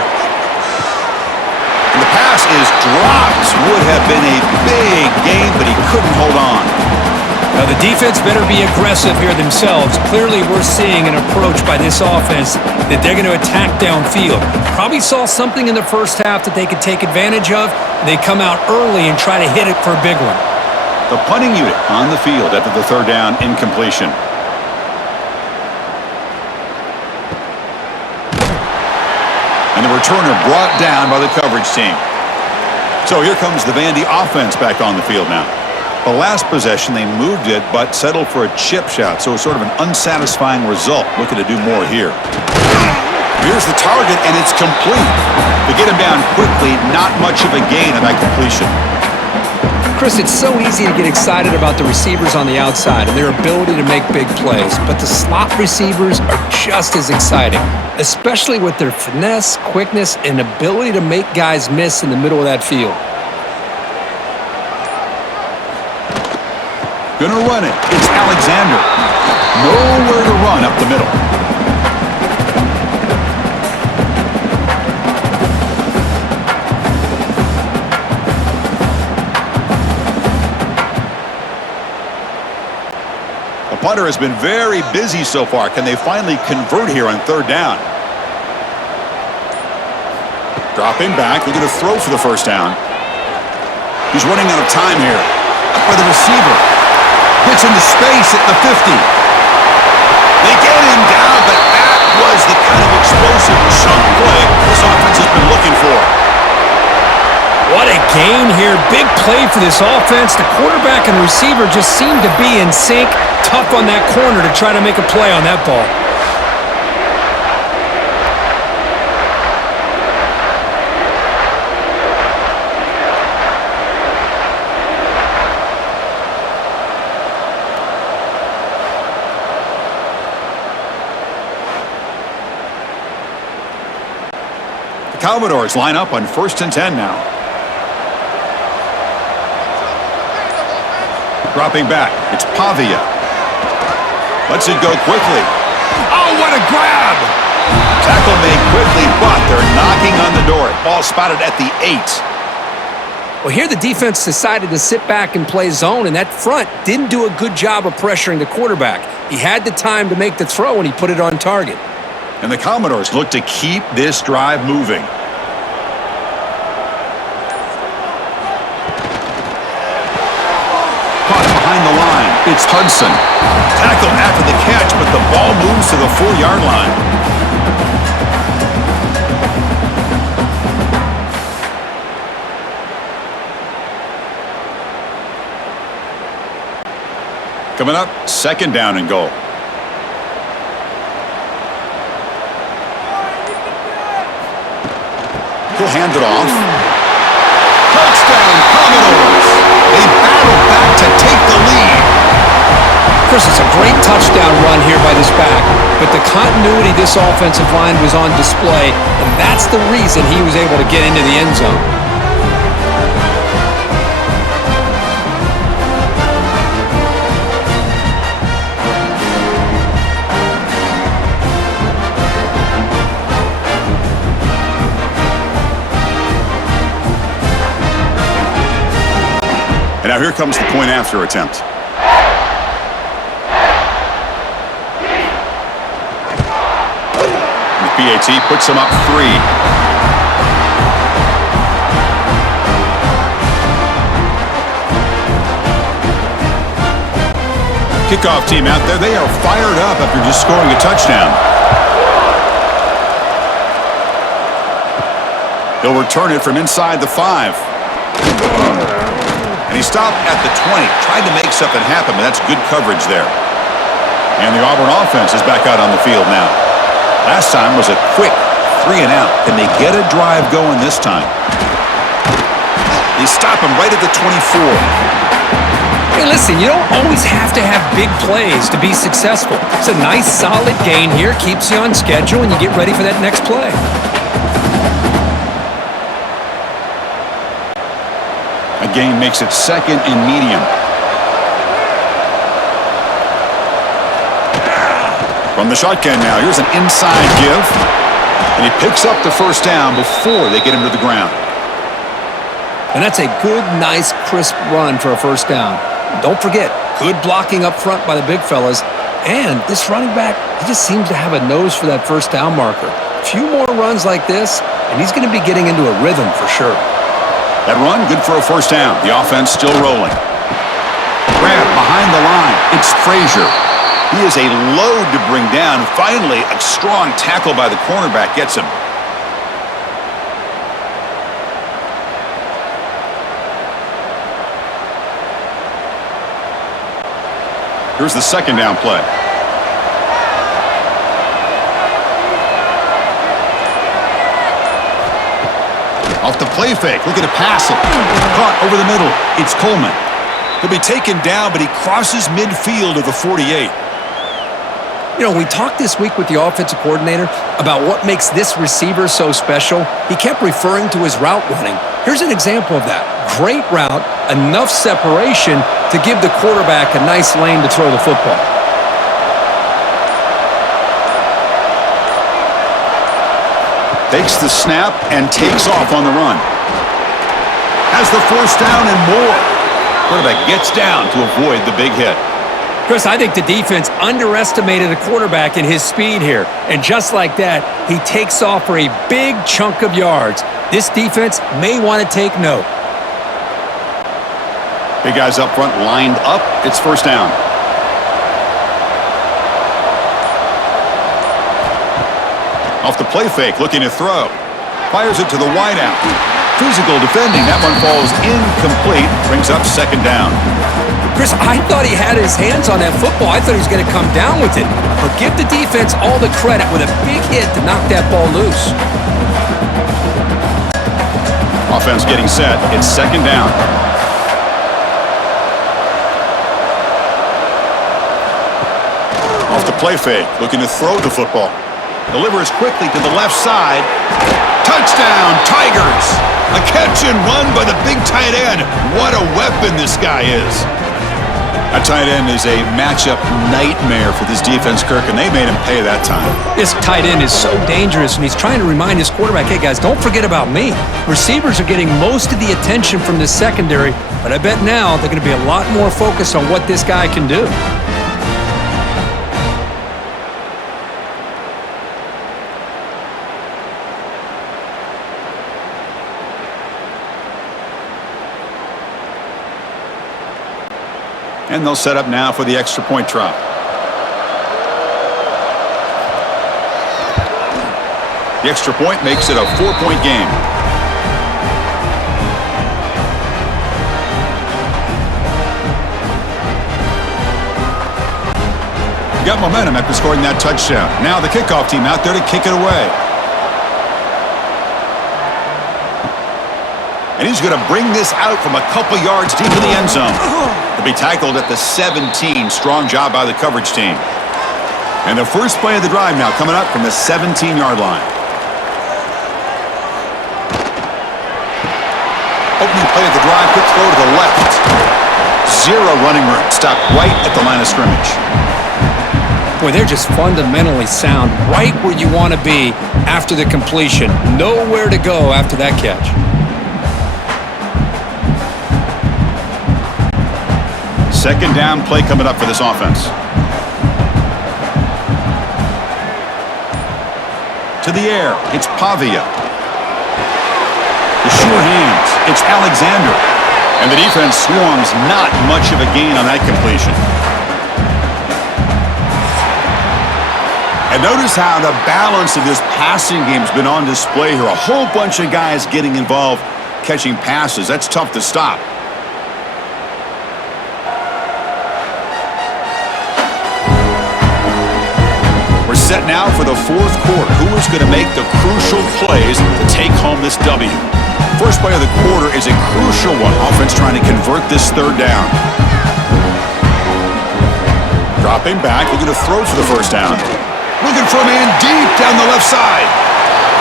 And the pass is dropped. Would have been a big gain, but he couldn't hold on. Now the defense better be aggressive here themselves. Clearly we're seeing an approach by this offense that they're going to attack downfield. Probably saw something in the first half that they could take advantage of. They come out early and try to hit it for a big one. The punting unit on the field after the 3rd down incompletion. And the returner brought down by the coverage team. So here comes the Vandy offense back on the field now. The last possession, they moved it, but settled for a chip shot. So it's sort of an unsatisfying result. Looking to do more here. Here's the target, and it's complete. To get him down quickly, not much of a gain on that completion. Chris, it's so easy to get excited about the receivers on the outside and their ability to make big plays, but the slot receivers are just as exciting, especially with their finesse, quickness, and ability to make guys miss in the middle of that field. Gonna run it. It's Alexander. Nowhere to run up the middle. punter has been very busy so far. Can they finally convert here on third down? Dropping back, looking to throw for the first down. He's running out of time here. Up by the receiver. Gets into space at the 50. They get him down, but that was the kind of explosive chunk play this offense has been looking for. What a gain here. Big play for this offense. The quarterback and receiver just seem to be in sync. Tough on that corner to try to make a play on that ball. Commodores line up on 1st and 10 now. Dropping back, it's Pavia. Lets it go quickly. Oh, what a grab! Tackle made quickly, but they're knocking on the door. Ball spotted at the 8. Well, here the defense decided to sit back and play zone, and that front didn't do a good job of pressuring the quarterback. He had the time to make the throw, and he put it on target. And the Commodores look to keep this drive moving. Caught behind the line. It's Hudson. Tackled after the catch, but the ball moves to the 4-yard line. Coming up, 2nd down and goal. He'll hand it off. Touchdown, Commodores! They battle back to take the lead. Chris, it's a great touchdown run here by this back, but the continuity this offensive line was on display, and that's the reason he was able to get into the end zone. Now here comes the point after attempt. The PAT puts him up 3. Kickoff team out there, they are fired up after just scoring a touchdown. He'll return it from inside the 5. And he stopped at the 20. Tried to make something happen, but that's good coverage there. And the Auburn offense is back out on the field now. Last time was a quick 3 and out. Can they get a drive going this time? They stop him right at the 24. Hey, listen, you don't always have to have big plays to be successful. It's a nice, solid gain here. Keeps you on schedule, and you get ready for that next play. Gain makes it 2nd and medium. From the shotgun now, here's an inside give. And he picks up the first down before they get him to the ground. And that's a good, nice, crisp run for a first down. Don't forget, good blocking up front by the big fellas. And this running back, he just seems to have a nose for that first down marker. A few more runs like this, and he's going to be getting into a rhythm for sure. That run, good for a first down. The offense still rolling. Grab behind the line. It's Frazier. He is a load to bring down. Finally, a strong tackle by the cornerback gets him. Here's the 2nd down play. Off the play fake, looking to pass it. Caught over the middle. It's Coleman. He'll be taken down, but he crosses midfield of the 48. You know, we talked this week with the offensive coordinator about what makes this receiver so special. He kept referring to his route running. Here's an example of that. Great route, enough separation to give the quarterback a nice lane to throw the football. Takes the snap and takes off on the run. Has the first down and more. Quarterback gets down to avoid the big hit. Chris, I think the defense underestimated the quarterback in his speed here. And just like that, he takes off for a big chunk of yards. This defense may want to take note. Big guys up front lined up. It's first down. Off the play fake, looking to throw. Fires it to the wideout. Physical defending. That one falls incomplete. Brings up second down. Chris, I thought he had his hands on that football. I thought he was going to come down with it. But give the defense all the credit with a big hit to knock that ball loose. Offense getting set. It's second down. Off the play fake, looking to throw the football. Delivers quickly to the left side. Touchdown, Tigers! A catch and run by the big tight end. What a weapon this guy is. A tight end is a matchup nightmare for this defense, Kirk, and they made him pay that time. This tight end is so dangerous, and he's trying to remind his quarterback, hey, guys, don't forget about me. Receivers are getting most of the attention from the secondary, but I bet now they're going to be a lot more focused on what this guy can do. And they'll set up now for the extra point try. The extra point makes it a 4-point game. Got momentum after scoring that touchdown. Now the kickoff team out there to kick it away. And he's going to bring this out from a couple yards deep in the end zone. To be tackled at the 17. Strong job by the coverage team. And the first play of the drive now coming up from the 17-yard line. Opening play of the drive, quick throw to the left. Zero running room. Stopped right at the line of scrimmage. Boy, they're just fundamentally sound. Right where you want to be after the completion. Nowhere to go after that catch. Second down play coming up for this offense. To the air, it's Pavia. The sure hands, it's Alexander. And the defense swarms, not much of a gain on that completion. And notice how the balance of this passing game has been on display here. A whole bunch of guys getting involved, catching passes. That's tough to stop. We're set now for the fourth quarter. Who is going to make the crucial plays to take home this W? First play of the quarter is a crucial one. Offense trying to convert this third down. Dropping back, looking to throw for the first down. Looking for a man deep down the left side.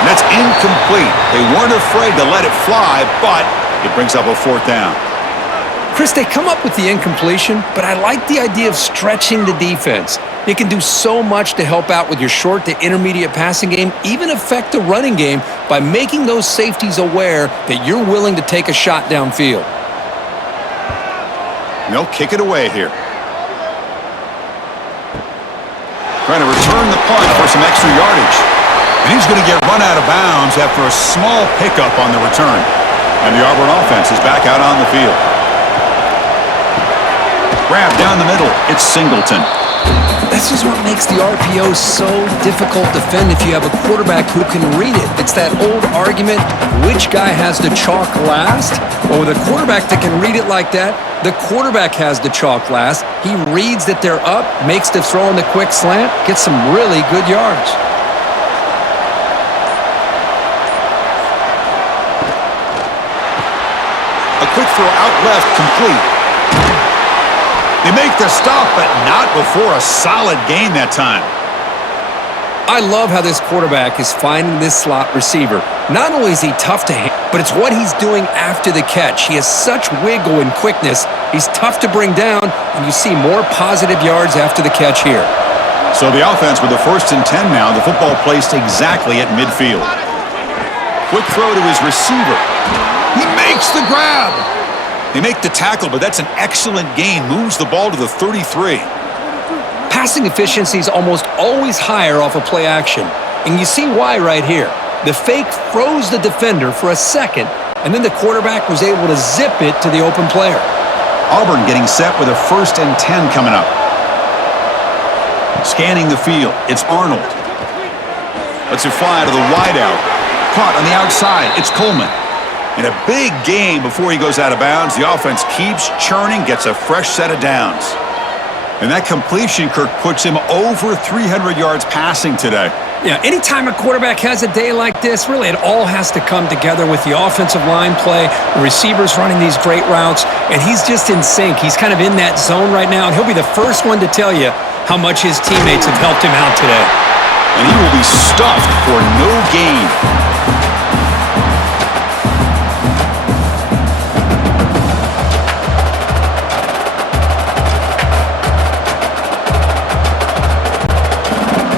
And that's incomplete. They weren't afraid to let it fly, but it brings up a fourth down. Chris, they come up with the incompletion, but I like the idea of stretching the defense. You can do so much to help out with your short to intermediate passing game, even affect the running game by making those safeties aware that you're willing to take a shot downfield. And they'll kick it away here. Trying to return the punt for some extra yardage. And he's going to get run out of bounds after a small pickup on the return. And the Auburn offense is back out on the field. Grab down the middle. It's Singleton. This is what makes the RPO so difficult to defend if you have a quarterback who can read it. It's that old argument, which guy has the chalk last? Well, with a quarterback that can read it like that, the quarterback has the chalk last. He reads that they're up, makes the throw in the quick slant, gets some really good yards. A quick throw out left, complete. They make the stop, but not before a solid gain that time. I love how this quarterback is finding this slot receiver. Not only is he tough to hit, but it's what he's doing after the catch. He has such wiggle and quickness. He's tough to bring down, and you see more positive yards after the catch here. So the offense with the 1st and 10 now, the football placed exactly at midfield. Quick throw to his receiver. He makes the grab. They make the tackle, but that's an excellent gain. Moves the ball to the 33. passing efficiency is almost always higher off of play action. And you see why right here. The fake froze the defender for a second, and then the quarterback was able to zip it to the open player. Auburn getting set with a 1st and 10 coming up. Scanning the field, it's Arnold. Lets it fly to the wideout. Caught on the outside, it's Coleman. In a big game before he goes out of bounds, the offense keeps churning, gets a fresh set of downs. And that completion, Kirk, puts him over 300 yards passing today. Yeah, anytime a quarterback has a day like this, really it all has to come together with the offensive line play, the receivers running these great routes, and he's just in sync. He's kind of in that zone right now, and he'll be the first one to tell you how much his teammates have helped him out today. And he will be stuffed for no gain.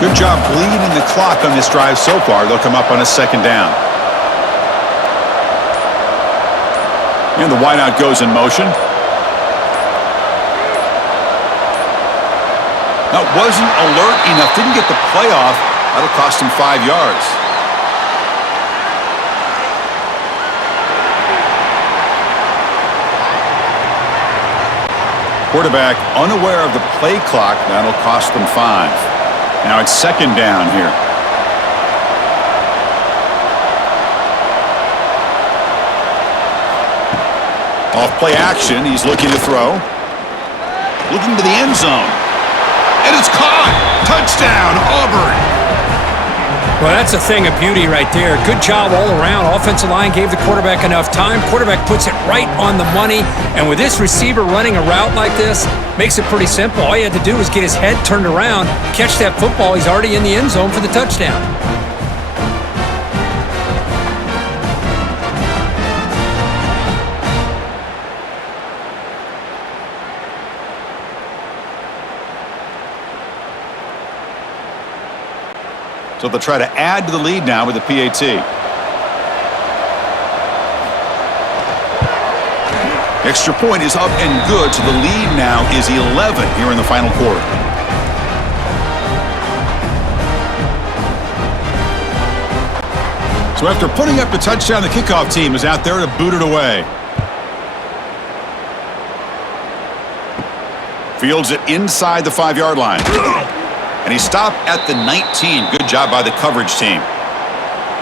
Good job bleeding the clock on this drive so far. They'll come up on a 2nd down. And the wideout goes in motion. That wasn't alert enough. Didn't get the play off. That'll cost him 5 yards. Quarterback unaware of the play clock. That'll cost them 5. Now it's 2nd down here. Off play action, he's looking to throw. Looking to the end zone. And it's caught! Touchdown, Auburn! Well, that's a thing of beauty right there. Good job all around. Offensive line gave the quarterback enough time. Quarterback puts it right on the money. And with this receiver running a route like this, makes it pretty simple. All you had to do was get his head turned around, catch that football. He's already in the end zone for the touchdown. So they'll try to add to the lead now with the PAT. Extra point is up and good, so the lead now is 11 here in the final quarter. So after putting up the touchdown, the kickoff team is out there to boot it away. Fields it inside the 5-yard line. And he stopped at the 19. Good job by the coverage team.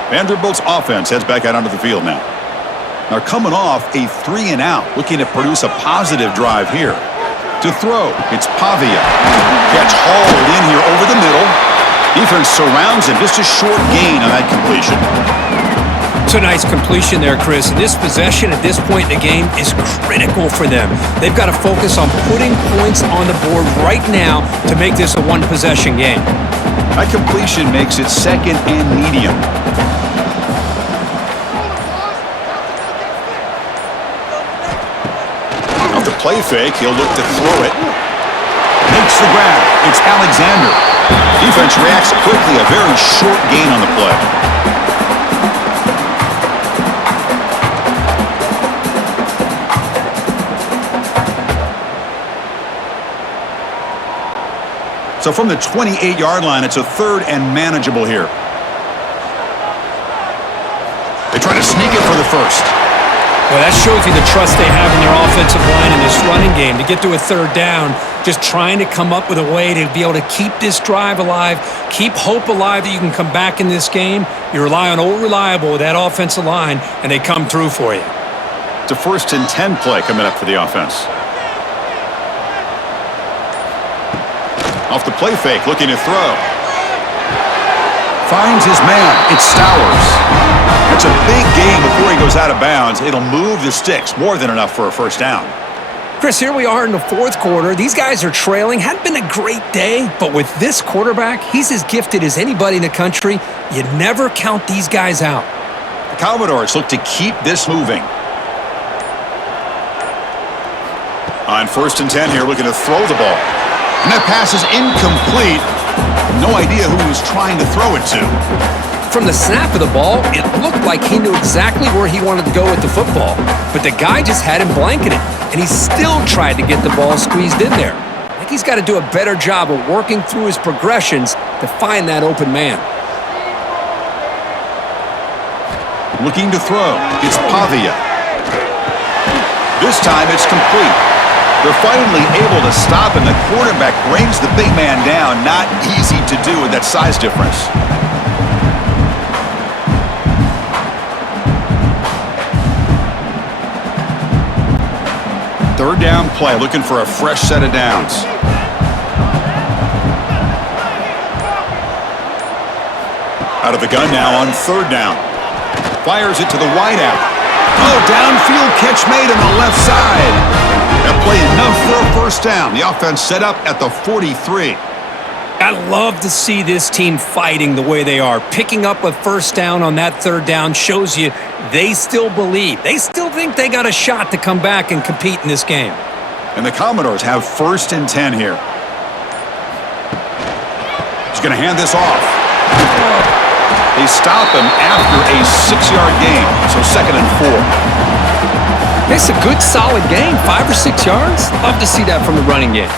Vanderbilt's offense heads back out onto the field now. They're coming off a 3-and-out, looking to produce a positive drive here. To throw, it's Pavia. Catch hauled in here over the middle. Defense surrounds him. Just a short gain on that completion. It's a nice completion there, Chris. And this possession at this point in the game is critical for them. They've got to focus on putting points on the board right now to make this a one-possession game. That completion makes it 2nd and medium. Off the play fake, he'll look to throw it. Makes the grab. It's Alexander. Defense reacts quickly. A very short gain on the play. So from the 28-yard line, it's a 3rd and manageable here. They try to sneak it for the 1st. Well, that shows you the trust they have in their offensive line in this running game. To get to a 3rd down, just trying to come up with a way to be able to keep this drive alive, keep hope alive that you can come back in this game. You rely on old reliable with that offensive line, and they come through for you. It's a 1st and 10 play coming up for the offense. Off the play fake, looking to throw. Finds his man. It's Stowers. It's a big game before he goes out of bounds. It'll move the sticks. More than enough for a 1st down. Chris, here we are in the 4th quarter. These guys are trailing. Hadn't been a great day, but with this quarterback, he's as gifted as anybody in the country. You never count these guys out. The Commodores look to keep this moving. On 1st and 10 here, looking to throw the ball. And that pass is incomplete. No idea who he was trying to throw it to. From the snap of the ball, it looked like he knew exactly where he wanted to go with the football. But the guy just had him blanketed, and he still tried to get the ball squeezed in there. They think he's got to do a better job of working through his progressions to find that open man. Looking to throw. It's Pavia. This time it's complete. They're finally able to stop, and the quarterback brings the big man down. Not easy to do with that size difference. Third down play, looking for a fresh set of downs. Out of the gun now on third down. Fires it to the wideout. Oh, downfield catch made on the left side. That play enough for a first down. The offense set up at the 43. I love to see this team fighting the way they are. Picking up a first down on that third down shows you they still believe. They still think they got a shot to come back and compete in this game. And the Commodores have 1st and 10 here. He's going to hand this off. They stop him after a 6-yard gain, so 2nd and 4. It's a good, solid gain, 5 or 6 yards. Love to see that from the running game.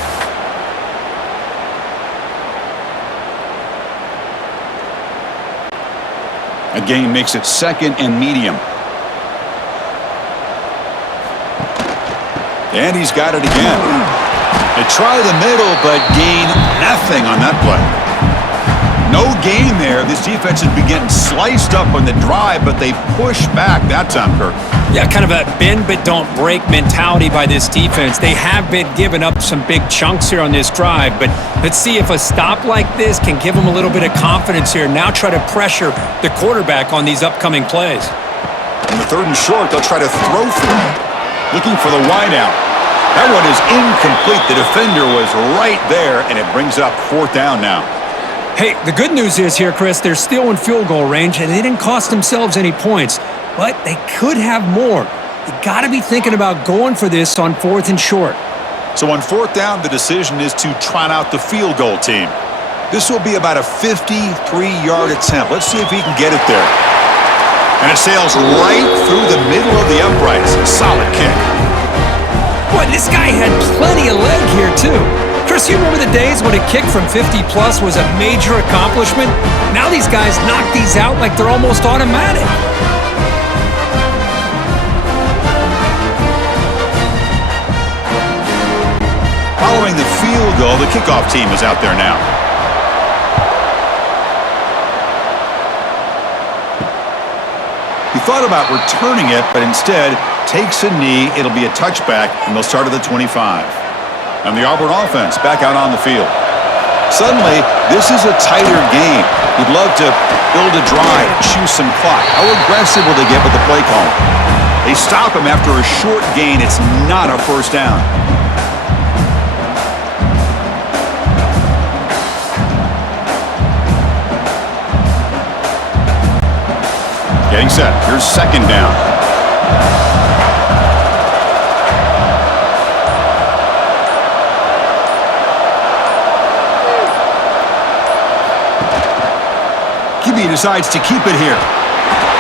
A gain makes it 2nd and medium. And he's got it again. They try the middle, but gain nothing on that play. No gain there. This defense has been getting sliced up on the drive, but they push back that time, Kirk. Yeah, kind of a bend but don't break mentality by this defense. They have been giving up some big chunks here on this drive, but let's see if a stop like this can give them a little bit of confidence here. Now try to pressure the quarterback on these upcoming plays. On the 3rd and short, they'll try to throw through. Looking for the wideout. That one is incomplete. The defender was right there, and it brings up 4th down now. Hey, the good news is here, Chris, they're still in field goal range, and they didn't cost themselves any points, but they could have more. You got to be thinking about going for this on 4th and short. So on 4th down, the decision is to trot out the field goal team. This will be about a 53-yard attempt. Let's see if he can get it there. And it sails right through the middle of the uprights. A solid kick. Boy, this guy had plenty of leg here, too. Chris, you remember the days when a kick from 50-plus was a major accomplishment? Now these guys knock these out like they're almost automatic. Following the field goal, the kickoff team is out there now. He thought about returning it, but instead takes a knee. It'll be a touchback, and they'll start at the 25. And the Auburn offense back out on the field. Suddenly, this is a tighter game. You'd love to build a drive, chew some clock. How aggressive will they get with the play call? They stop him after a short gain. It's not a first down. Getting set. Here's 2nd down. QB decides to keep it here.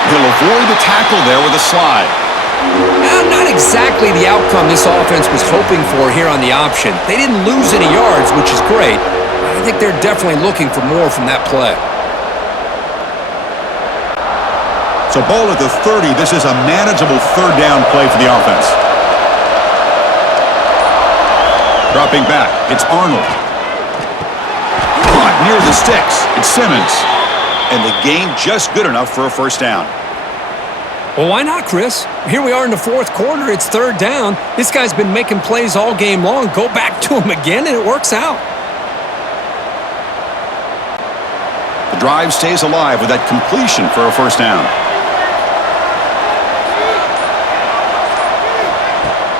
He'll avoid the tackle there with a slide. Not exactly the outcome this offense was hoping for here on the option. They didn't lose any yards, which is great. I think they're definitely looking for more from that play. So ball at the 30. This is a manageable 3rd down play for the offense. Dropping back. It's Arnold. Caught near the sticks. It's Simmons. And the gain just good enough for a first down. Well, why not, Chris? Here we are in the 4th quarter. It's 3rd down. This guy's been making plays all game long. Go back to him again, and it works out. The drive stays alive with that completion for a first down.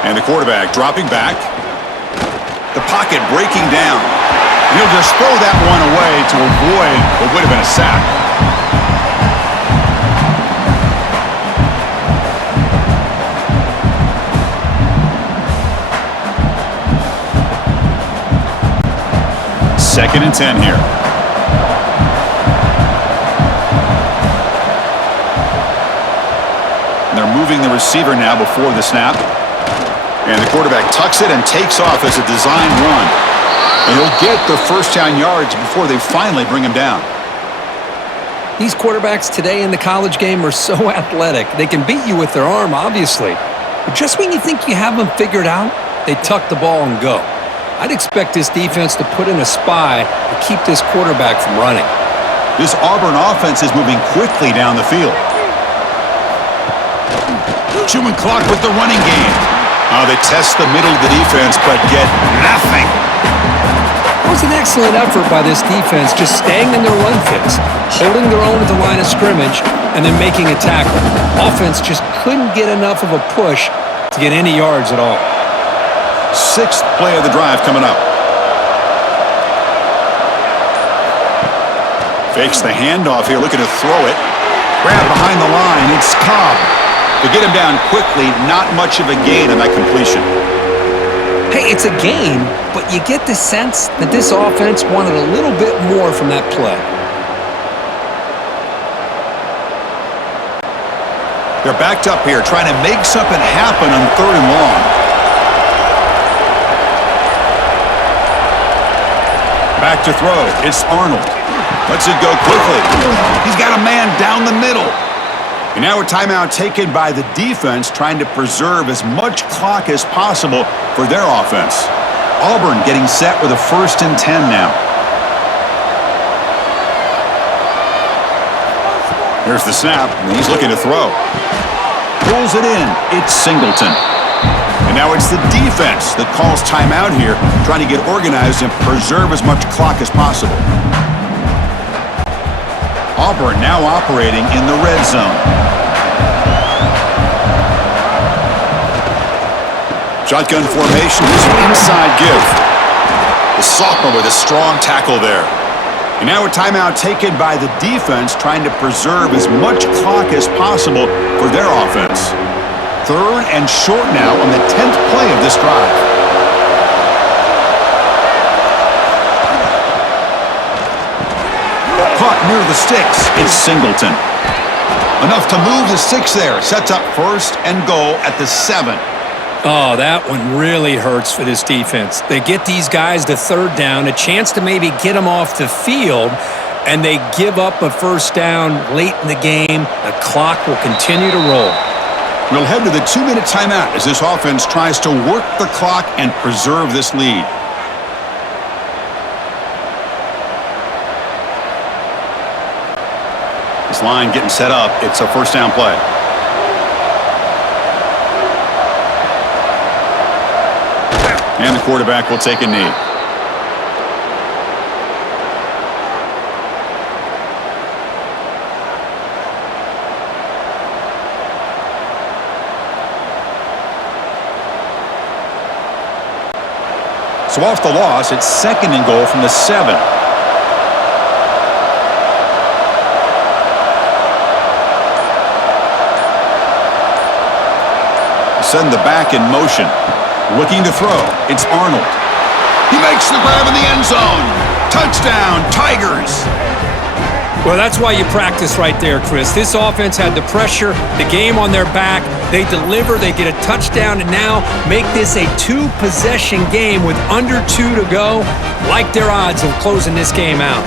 And the quarterback dropping back. The pocket breaking down. He'll just throw that one away to avoid what would have been a sack. Second and 10 here. And they're moving the receiver now before the snap. And the quarterback tucks it and takes off as a design run. And he'll get the first down yards before they finally bring him down. These quarterbacks today in the college game are so athletic. They can beat you with their arm, obviously. But just when you think you have them figured out, they tuck the ball and go. I'd expect this defense to put in a spy to keep this quarterback from running. This Auburn offense is moving quickly down the field. Chewing clock with the running game. They test the middle of the defense, but get nothing. It was an excellent effort by this defense, just staying in their run fits, holding their own at the line of scrimmage, and then making a tackle. Offense just couldn't get enough of a push to get any yards at all. Sixth play of the drive coming up. Fakes the handoff here, looking to throw it. Grab behind the line, it's Cobb. To get him down quickly, not much of a gain on that completion. Hey, it's a game, but you get the sense that this offense wanted a little bit more from that play. They're backed up here, trying to make something happen on 3rd and long. Back to throw. It's Arnold. Lets it go quickly. He's got a man down the middle. And now a timeout taken by the defense, trying to preserve as much clock as possible for their offense. Auburn getting set with a 1st and 10 now. Here's the snap, and he's looking to throw. Pulls it in. It's Singleton. And now it's the defense that calls timeout here, trying to get organized and preserve as much clock as possible. Auburn now operating in the red zone. Shotgun formation, this inside give. The sophomore with a strong tackle there. And now a timeout taken by the defense, trying to preserve as much clock as possible for their offense. 3rd and short now on the 10th play of this drive. Caught near the sticks. It's Singleton. Enough to move the sticks there. Sets up 1st and goal at the 7. Oh, that one really hurts for this defense. They get these guys to 3rd down, a chance to maybe get them off the field, and they give up a 1st down late in the game. The clock will continue to roll. We'll head to the 2-minute timeout as this offense tries to work the clock and preserve this lead. This line getting set up. It's a 1st down play. And the quarterback will take a knee. So off the loss, it's 2nd and goal from the 7. Send the back in motion. Looking to throw. It's Arnold. He makes the grab in the end zone. Touchdown, Tigers. Well, that's why you practice right there, Chris. This offense had the pressure, the game on their back. They deliver, they get a touchdown, and now make this a 2-possession game with under 2 to go. Like their odds of closing this game out.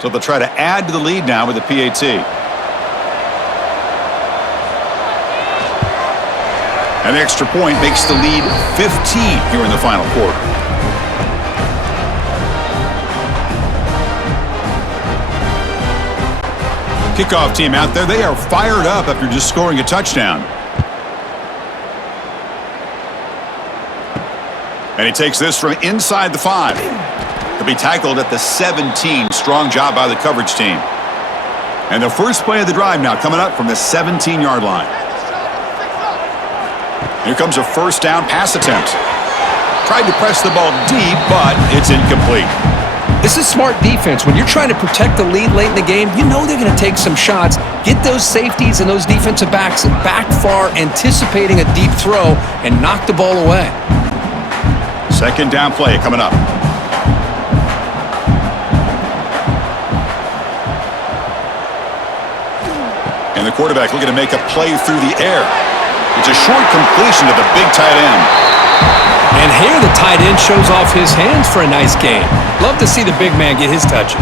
So they'll try to add to the lead now with the PAT. An extra point makes the lead 15 here in the final quarter. Kickoff team out there. They are fired up after just scoring a touchdown. And he takes this from inside the 5. To be tackled at the 17. Strong job by the coverage team. And the first play of the drive now coming up from the 17-yard line. Here comes a 1st down pass attempt. Tried to press the ball deep, but it's incomplete. This is smart defense. When you're trying to protect the lead late in the game, you know they're going to take some shots, get those safeties and those defensive backs back far, anticipating a deep throw, and knock the ball away. 2nd down play coming up. And the quarterback looking to make a play through the air. It's a short completion to the big tight end. And here the tight end shows off his hands for a nice game. Love to see the big man get his touches.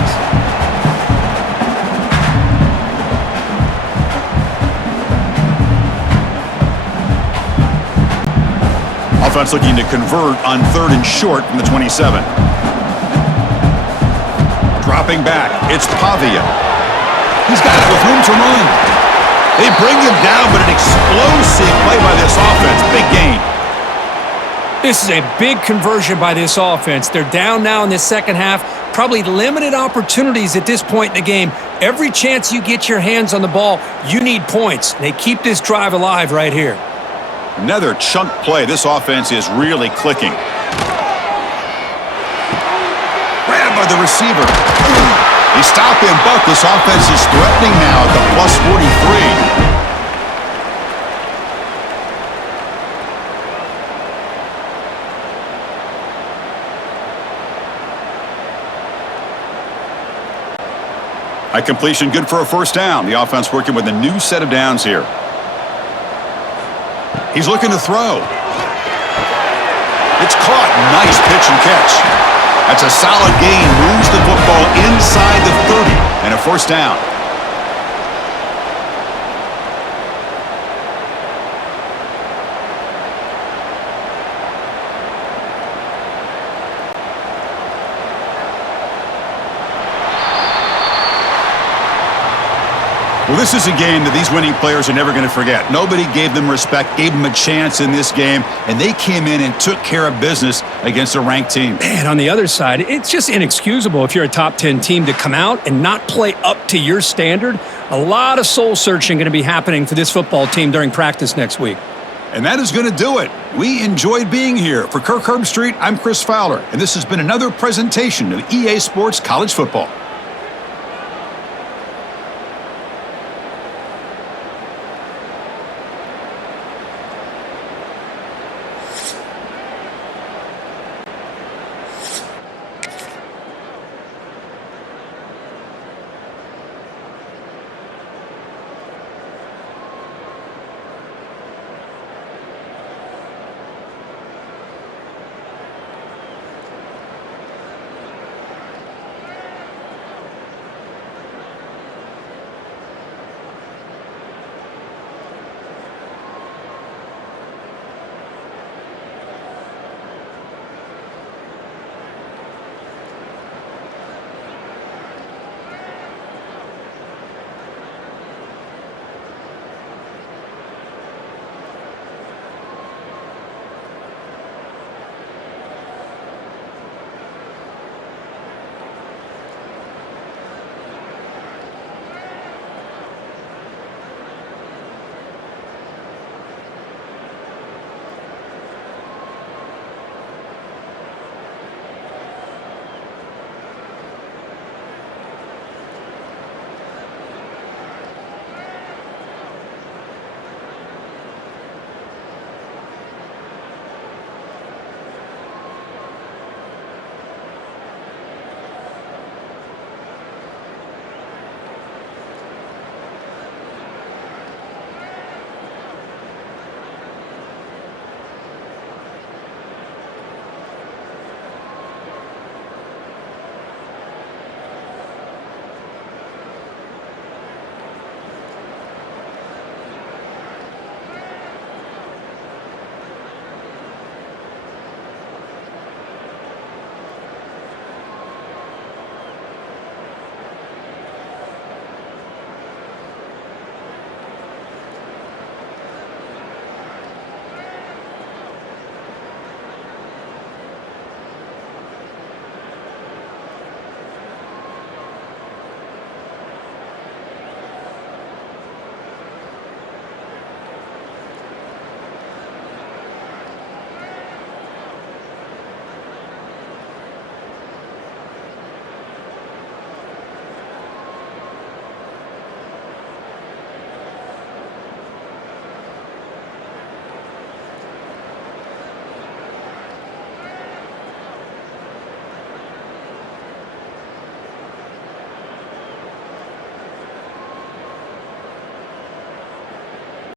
Offense looking to convert on 3rd and short from the 27. Dropping back, it's Pavia. He's got it with room to run. They bring him down, but an explosive play by this offense. Big gain. This is a big conversion by this offense. They're down now in the second half. Probably limited opportunities at this point in the game. Every chance you get your hands on the ball, you need points. They keep this drive alive right here. Another chunk play. This offense is really clicking. Grabbed by the receiver. They stop him, but this offense is threatening now at the plus 43. High completion, good for a first down. The offense working with a new set of downs here. He's looking to throw. It's caught. Nice pitch and catch. That's a solid gain. Moves the football inside the 30 and a first down. Well, this is a game that these winning players are never going to forget. Nobody gave them respect, gave them a chance in this game, and they came in and took care of business against a ranked team. Man, on the other side, it's just inexcusable if you're a top 10 team to come out and not play up to your standard. A lot of soul searching going to be happening for this football team during practice next week. And that is going to do it. We enjoyed being here. For Kirk Herbstreit, I'm Chris Fowler, and this has been another presentation of EA Sports College Football.